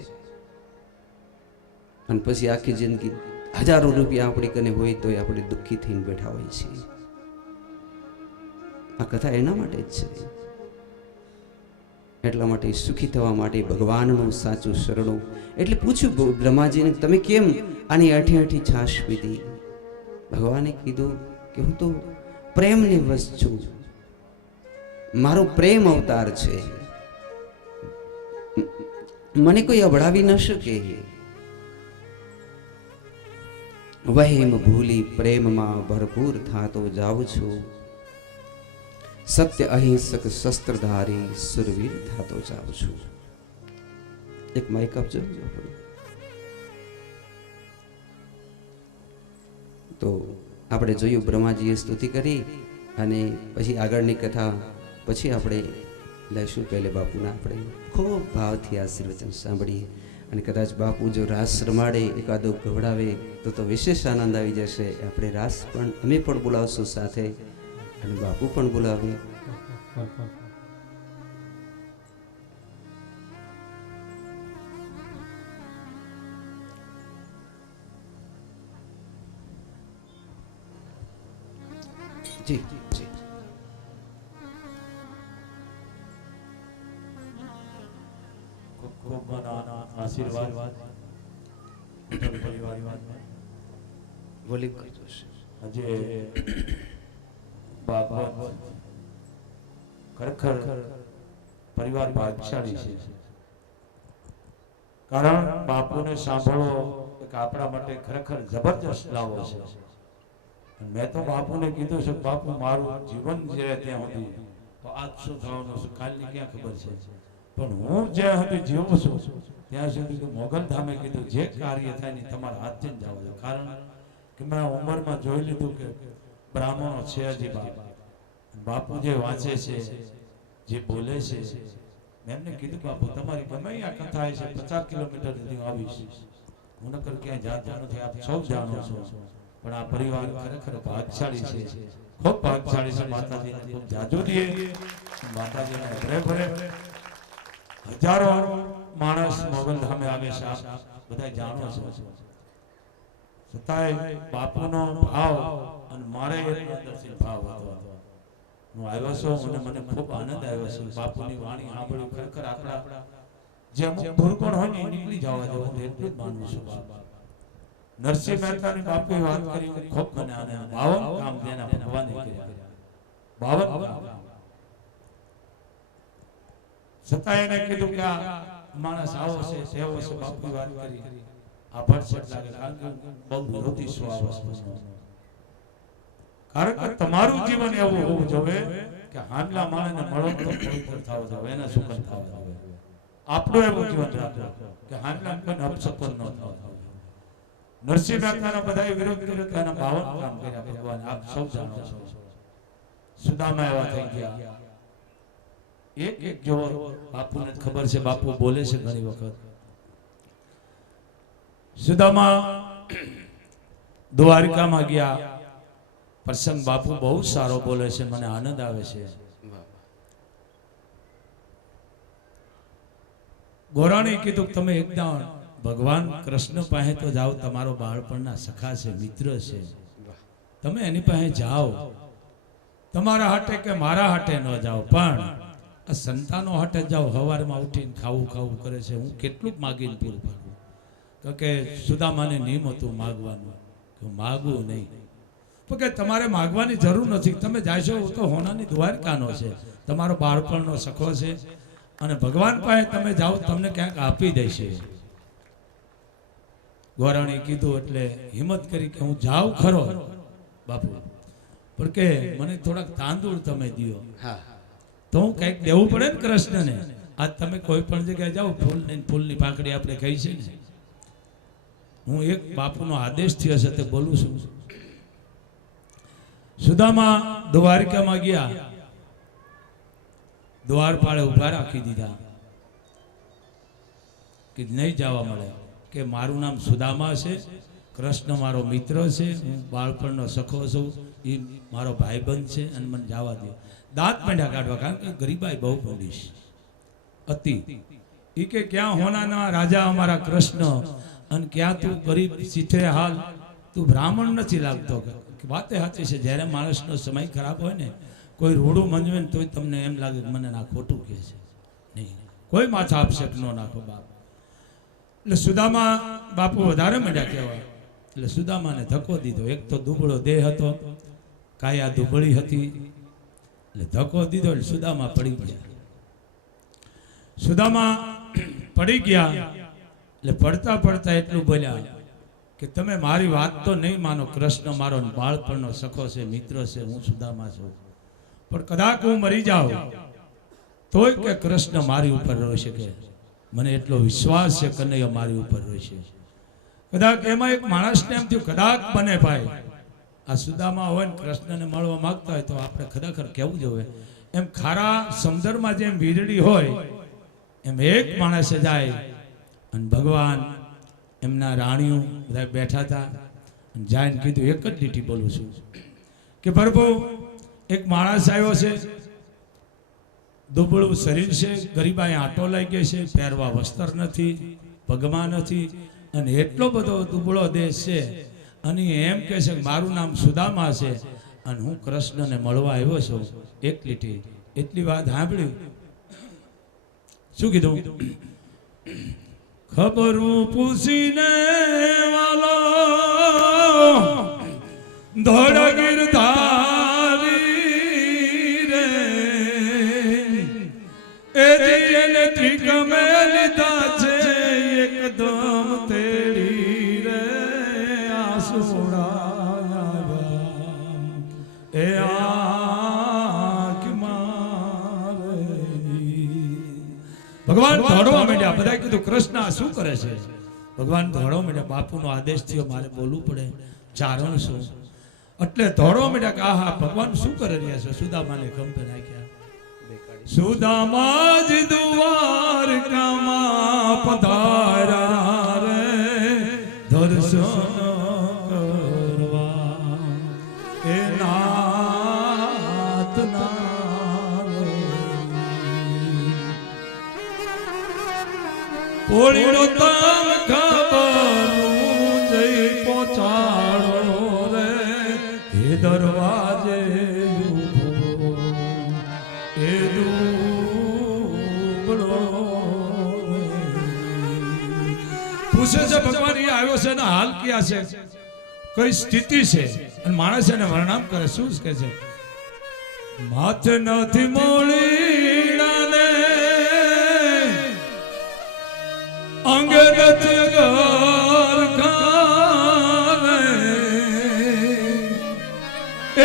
અને પછી આખી જિંદગી હજારો રૂપિયા આપણી કને હોય તોય આપણે દુઃખી થઈને બેઠા હોય છીએ. આ કથા એના માટે જ છે. એટલા માટે સુખી થવા માટે ભગવાનનું સાચું શરણું. એટલે પૂછ્યું બ્રહ્માજીને, તમે કેમ આની આઠી છાશ પીધી? ભગવાને કીધું કે હું તો પ્રેમને વશ છું, મારો પ્રેમ અવતાર છે, મને કોઈ અભડાવી ન શકે. વહેમ ભૂલી પ્રેમમાં ભરપૂર થાતો જાઉં છું, સત્ય અહિંસક શસ્ત્રધારી સુરવીર થાતો જાઉં છું. એક માઇક આપજો. તો આપણે જોયું બ્રહ્માજીએ સ્તુતિ કરી અને પછી આગળની કથા પછી આપણે લઈશું. પહેલે બાપુના આપણે ખૂબ ભાવથી આશીર્વચન સાંભળીએ અને કદાચ બાપુ જો રાસ રમાડે એકાદો ગવડાવે તો વિશેષ આનંદ આવી જશે. આપણે રાસ પણ અમે પણ બોલાવશું સાથે અને બાપુ પણ બોલાવે. જી જી ખૂબ આશીર્વાદ બોલી કરજો. આજે ભાગવત ખરેખર પરિવાર ભાગ્યશાળી છે. કારણ બાપુને સાંભળો એક આપણા માટે ખરેખર જબરજસ્ત લાવો છે. મેં તો બાપુને કીધું છે બાપુ મારું જીવન જે ત્યાં સુધી તો આજ શું થવાનું છે કાલની ક્યાં ખબર છે, પણ હું જ્યાં સુધી જીવું છું ત્યાં સુધી મોગલ ધામે કીધું જે કાર્ય થાય ને તમારા હાથથી જ જવા દો. કારણ કે મેં ઉંમરમાં જોઈ લીધું કે બ્રાહ્મણો છે હજી બાપુ જે વાંચે છે જે બોલે છે મેં એમને કીધું બાપુ તમારી ગમે આ કથા છે 50 કિલોમીટર સુધી આવીશ, હું નકર ક્યાંય જાતો નથી, આપ સૌ જાણો છો. પણ આ પરિવાર ખરેખર ભાગ્યશાળી છે, ખૂબ ભાગ્યશાળી છે. માતાજીને ખૂબ જાજુ દે. માતાજીને ભરે ભરે હજારો માણસ મોગલ ધામે આવે છે, આપ બધા જાણો છો. છતાંય બાપુનો ભાવ અને મારે અંદરથી ભાવ હતો. હું આવ્યો છું અને મને ખૂબ આનંદ આવ્યો છે. બાપુની વાણી સાંભળ્યું ખરેખર આપણા જે અમુક દુર્ગુણ હોય ને એ નીકળી જવા દો, હું એટલું જ માનું છું. નરસિંહ મહેતાની બાપુએ વાત કરી ખૂબ મને આનંદ. 52 કામ તેના ભગવાને કર્યા, 52 કામ. છતાં એને કીધું કે આ માણસ આવો છે સેવો છે. બાપુએ વાત કરી આભાર છે લાગે, કારણ કે બહુ વિરોધી છું આ વસ્તુ. કારણ કે તમારું જીવન એવું હોવું જોઈએ કે હામલા માણસને મળો તો પવિત્ર થાવ જોઈએ, એના સુખન થાવ જોઈએ. આપણું એવું જીવન રાખો કે હામલા કોઈ અપસકન ન થાવ. નરસિંહ મહેતાના બધા વિરોધ કર્યો તો એના 52 કામ કર્યા ભગવાન, આપ સૌ જાણો છો. સુદામા એવા થઈ ગયા. એક એક જોવો બાપુને ખબર છે, બાપુ બોલે છે ઘણી વખત. સુદામા દ્વારકામાં ગયા, પ્રસંગ બાપુ બહુ સારો બોલે છે, મને આનંદ આવે છે. ગોરાણી કીધું તમે એકદમ ભગવાન કૃષ્ણ પાસે તો જાઓ, તમારો બાળપણના સખા છે, મિત્ર છે, તમે એની પાસે જાઓ. તમારા હાટે કે મારા હાટે ન જાઓ, પણ આ સંતાનો હાટે જાઓ. સવારમાં ઉઠીને ખાવું ખાવું કરે છે, હું કેટલું માગીને પૂરું પાડું. કે સુદામાને નિયમ હતું માગવાનું, કે માગવું નહીં. તો કે તમારે માગવાની જરૂર નથી, તમે જાશો તો હોનાની દ્વારકાનો છે, તમારો બાળપણનો સખો છે, અને ભગવાન પાસે તમે જાઓ તમને ક્યાંક આપી દેશે. ગોરાણી કીધું એટલે હિંમત કરી કે હું જાઉં ખરો બાપુ, પણ કે મને થોડાક તાંદૂળ તમે દિયો. તો હું કંઈક દેવું પડે ને કૃષ્ણને. આજ તમે કોઈ પણ જગ્યાએ જાઓ, ફૂલની પાંખડી આપણે કહી છે ને, હું એક બાપુનો આદેશ થયો છે તે બોલું છું. સુદામા દ્વારકામાં ગયા, દ્વારપાળે ઉભા રાખી દીધા કે નહીં જવા મળે, કે મારું નામ સુદામા છે, કૃષ્ણ મારો મિત્ર છે, હું બાળપણનો સખો છું, એ મારો ભાઈબંધ છે, અને મને જવા દો. દાંત માંડ્યા કાઢવા, કારણ કે ગરીબાઈ બહુ પોલીસ હતી. એ કે ક્યાં હોનાના રાજા અમારા કૃષ્ણ, અને ક્યાં તું ગરીબ સીથે હાલ, તું બ્રાહ્મણ નથી લાગતો. વાતે સાચી છે, જ્યારે માણસનો સમય ખરાબ હોય ને, કોઈ રોડું મંજવે ને તોય તમને એમ લાગે કે મને ના ખોટું કહે છે. નહીં, કોઈ માથા આક્ષેપ ન નાખો બાપ. એટલે સુદામા બાપુ વધારે માંડ્યા કહેવાય. એટલે સુદામાને ધક્કો દીધો. એક તો દુબળો દેહ હતો, કાયા દુબળી હતી, એટલે ધક્કો દીધો એટલે સુદામા પડી ગયા. સુદામા પડી ગયા એટલે પડતા પડતા એટલું બોલ્યા કે તમે મારી વાત તો નહીં માનો, કૃષ્ણ મારો બાળપણનો સખો છે, મિત્ર છે, હું સુદામા છું, પણ કદાચ હું મરી જાઉં તોય કે કૃષ્ણ મારી ઉપર રહી શકે, મને એટલો વિશ્વાસ છે કનૈયો મારી ઉપર રહેશે. કદાચ એમાં એક માણસને એમ થયું કદાચ બને ભાઈ આ સુદામા હોય ને કૃષ્ણને મળવા માંગતા હોય તો આપણે ખરેખર કેવું જોઈએ. એમ ખારા સમુદ્રમાં જેમ વીજળી હોય એમ એક માણસે જાય અને ભગવાન એમના રાણીઓ બધા બેઠા હતા અને જાઈને કીધું એક જ લીટી બોલું છું કે પ્રભુ એક માણસ આવ્યો છે, દુબળું શરીર છે, ગરીબાઈ આંટો લઈ ગઈ છે, પહેરવા વસ્ત્ર નથી, પગમાં નથી, અને એટલો બધો દુબળો દેશ છે, અને એમ કહે છે કે મારું નામ સુદામા છે અને હું કૃષ્ણને મળવા આવ્યો છું. એક લીટી એટલી વાત સાંભળી શું કીધું, ખબરું પૂછીને વાલો ધોળગીર ધારી રે એ જેને ત્રિકમે લીધા છે એકદમ તેડી રે આસુડા એ ભગવાન દોડવા માંડ્યા. બધા કીધું કૃષ્ણ શું કરે છે? ભગવાન દોડવા માંડ્યા. બાપુનો આદેશ થયો મારે બોલવું પડે, ચારણ શું એટલે દોડવા માંડ્યા કે આહા ભગવાન શું કરી રહ્યા છે? સુદામાને ગંભે નાખ્યા. સુદામા જ દ્વારકામાં પધાર્યા રે દર્શન કરવા એ નાથના ઓળીનો તમ ખબરું જઈ પહોંચાડો રે એ દરવાજે એ દુબળો પૂછે છે ભગવાન એ આવ્યો છે ને હાલ ક્યાં છે, કઈ સ્થિતિ છે? અને માણસ એને વર્ણન કરે. શું કહે છે? માથે નથી મોળી અંગે નથી ઘર ખાને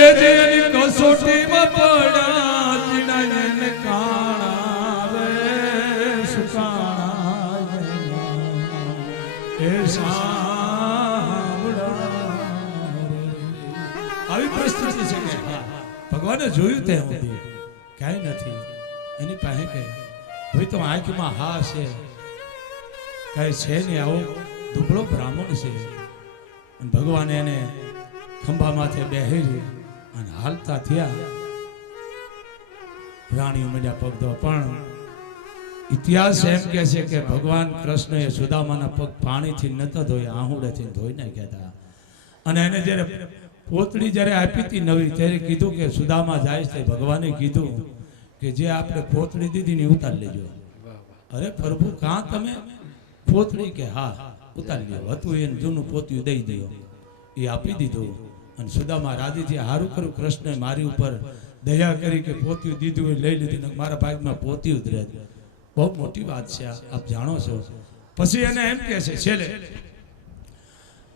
એ જેની કસોટીમાં પડ્યા ચીડાઈને કાણા રે સુકાણા એ સાંભળા. આવી પરિસ્થિતિ છે કે ભગવાને જોયું તે સુધી ક્યાંય નથી એની પાસે કે ભાઈ તો આંખમાં હા છે કઈ છે નહીં, આવો દુબળો બ્રાહ્મણ છે. અને ભગવાન એને ખંભા માથે બેહેરી અને હાલતા થયા. રાણીઓ મળ્યા પગ ધોવા. પણ ઇતિહાસ એમ કહે છે કે ભગવાન કૃષ્ણએ સુદામાના પગ પાણીથી નતા ધોયા, આહુડેથી ધોઈ નાખ્યા હતા. અને એને જ્યારે પોતળી જ્યારે આપી હતી નવી ત્યારે કીધું કે સુદામા જાય છે, ભગવાને કીધું કે જે આપણે પોતળી દીધી ને ઉતારી લેજો. અરે પ્રભુ કાં તમે પોતળી કે હા ઉતારી લ્યો. હતું એને જૂનું પોતિયું દઈ દો, એ આપી દીધું. અને સુદામા રાજીથી હારું કર્યું, કૃષ્ણએ મારી ઉપર દયા કરી કે પોતિયું દીધું એ લઈ લીધું, મારા ભાગમાં પોતિયું જ રહે. બહુ મોટી વાત છે, આપ જાણો છો. પછી એને એમ કે છે છેલ્લે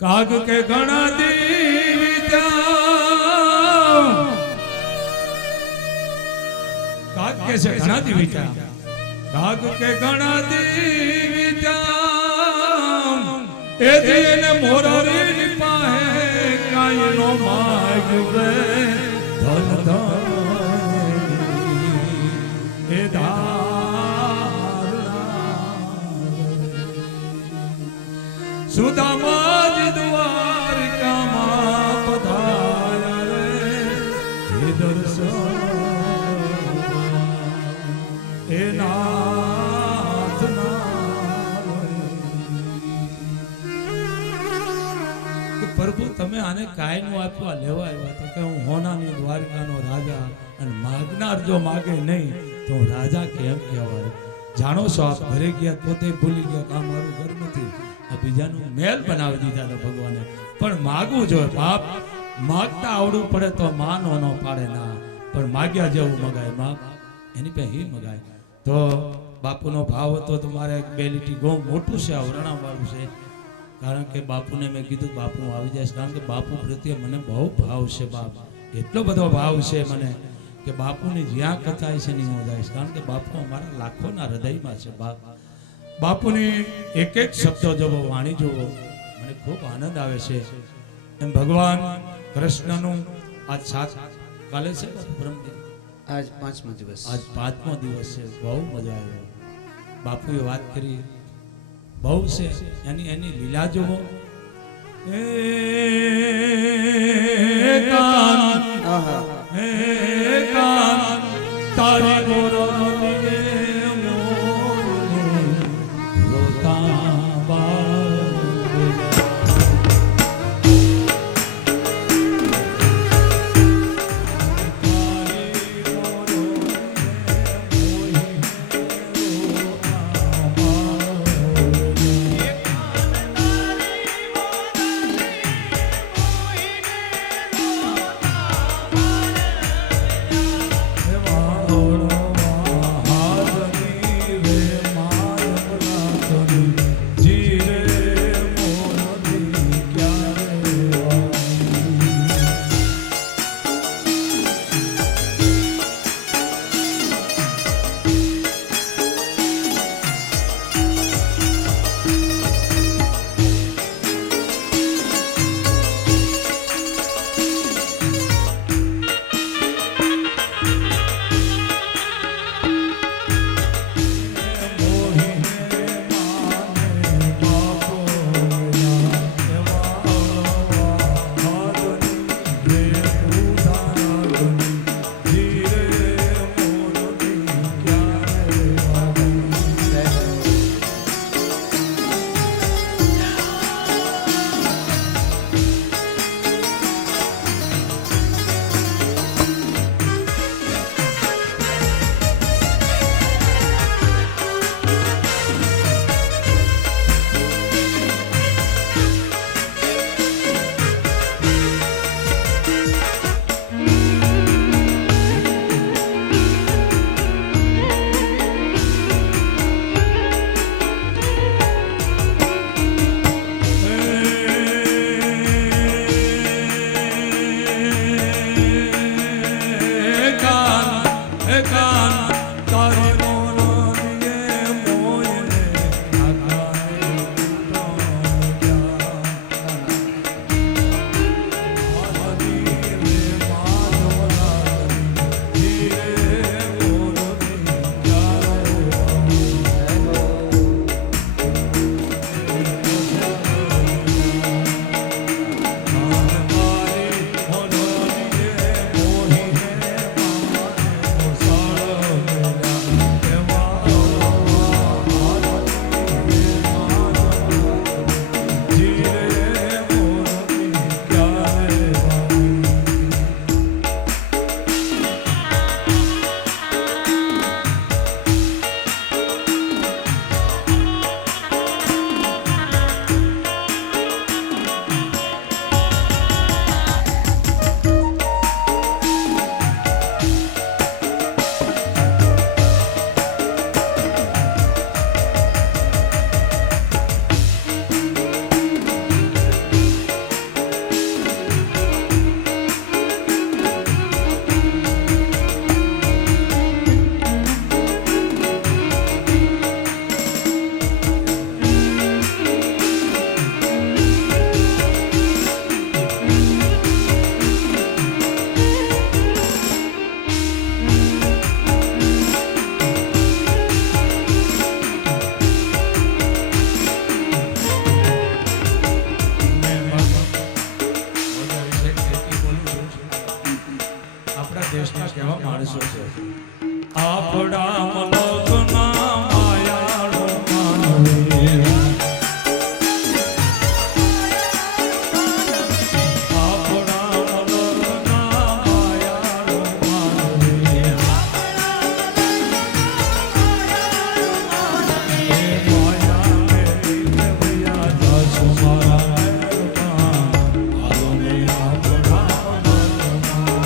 કાગ કે ઘણા દી કાગ કે છે ઘણા દી વીત્યા, કાગ કે ઘણા દી એ જેને મોરરી પાહે કાઈ નો માગ રે ધન ધન એ ધારણા સુદામા જ દ્વારકામાં પધાર્યા રે હે દર્શન એ નાથના. પ્રભુ તમે આને કાયનું આપ્યું, લેવા આવ્યા તો કે હું હોનાની દ્વારકાનો રાજા, અને માગનાર જો માગે નહીં તો રાજા કેમ કહેવાય? જાણો છો આપ ઘરે ગયા પોતે ભૂલી ગયા કે આ મારું ઘર નથી, આ બીજાનું મહેલ બનાવી દીધા હતા ભગવાને. પણ માગવું જોઈએ બાપ, માગતા આવડવું પડે તો માનો ન પાડે ના, પણ માગ્યા જેવું મગાય માગ એની પાસે હી મગાય. તો બાપુનો ભાવ હતો તો મારે એક બે લીટી બહુ મોટું છે, આવરણા વાળું છે. કારણ કે બાપુને મેં કીધું બાપુ હું આવી જઈશ, કારણ કે બાપુ પ્રત્યે મને બહુ ભાવ છે બાપ, એટલો બધો ભાવ છે મને કે બાપુની જ્યાં કથા છે ને હું જઈશ, કારણ કે બાપુ અમારા લાખોના હૃદયમાં છે બાપ. બાપુની એક એક શબ્દો જોવો, વાણી જોવો, મને ખૂબ આનંદ આવે છે. એમ ભગવાન કૃષ્ણનું આજ 7 કાલે છે બ્રહ્મદિન, આજ 5મો દિવસ, આજ 5મો દિવસ છે. બહુ મજા આવી. બાપુએ વાત કરી બહુ છે, એની લીલા જોવો. હે કાન, હે કાન, તારી મોરલીએ મોરને રોતા બાળે. દેશના કેવા માણસો છે. આપણા મનોગના માયાળો માનવે, આપણા મનોગના માયાળો માનવે, એ માયા મેં ભૈયા દાસ મારા આલો ને આપણા મનોગના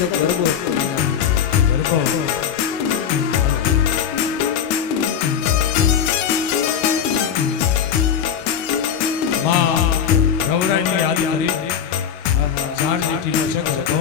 તો ગરબો ગરબો માં ગૌરાઈની યાદ કરી ચાર લીટીનો શબ્દ હતો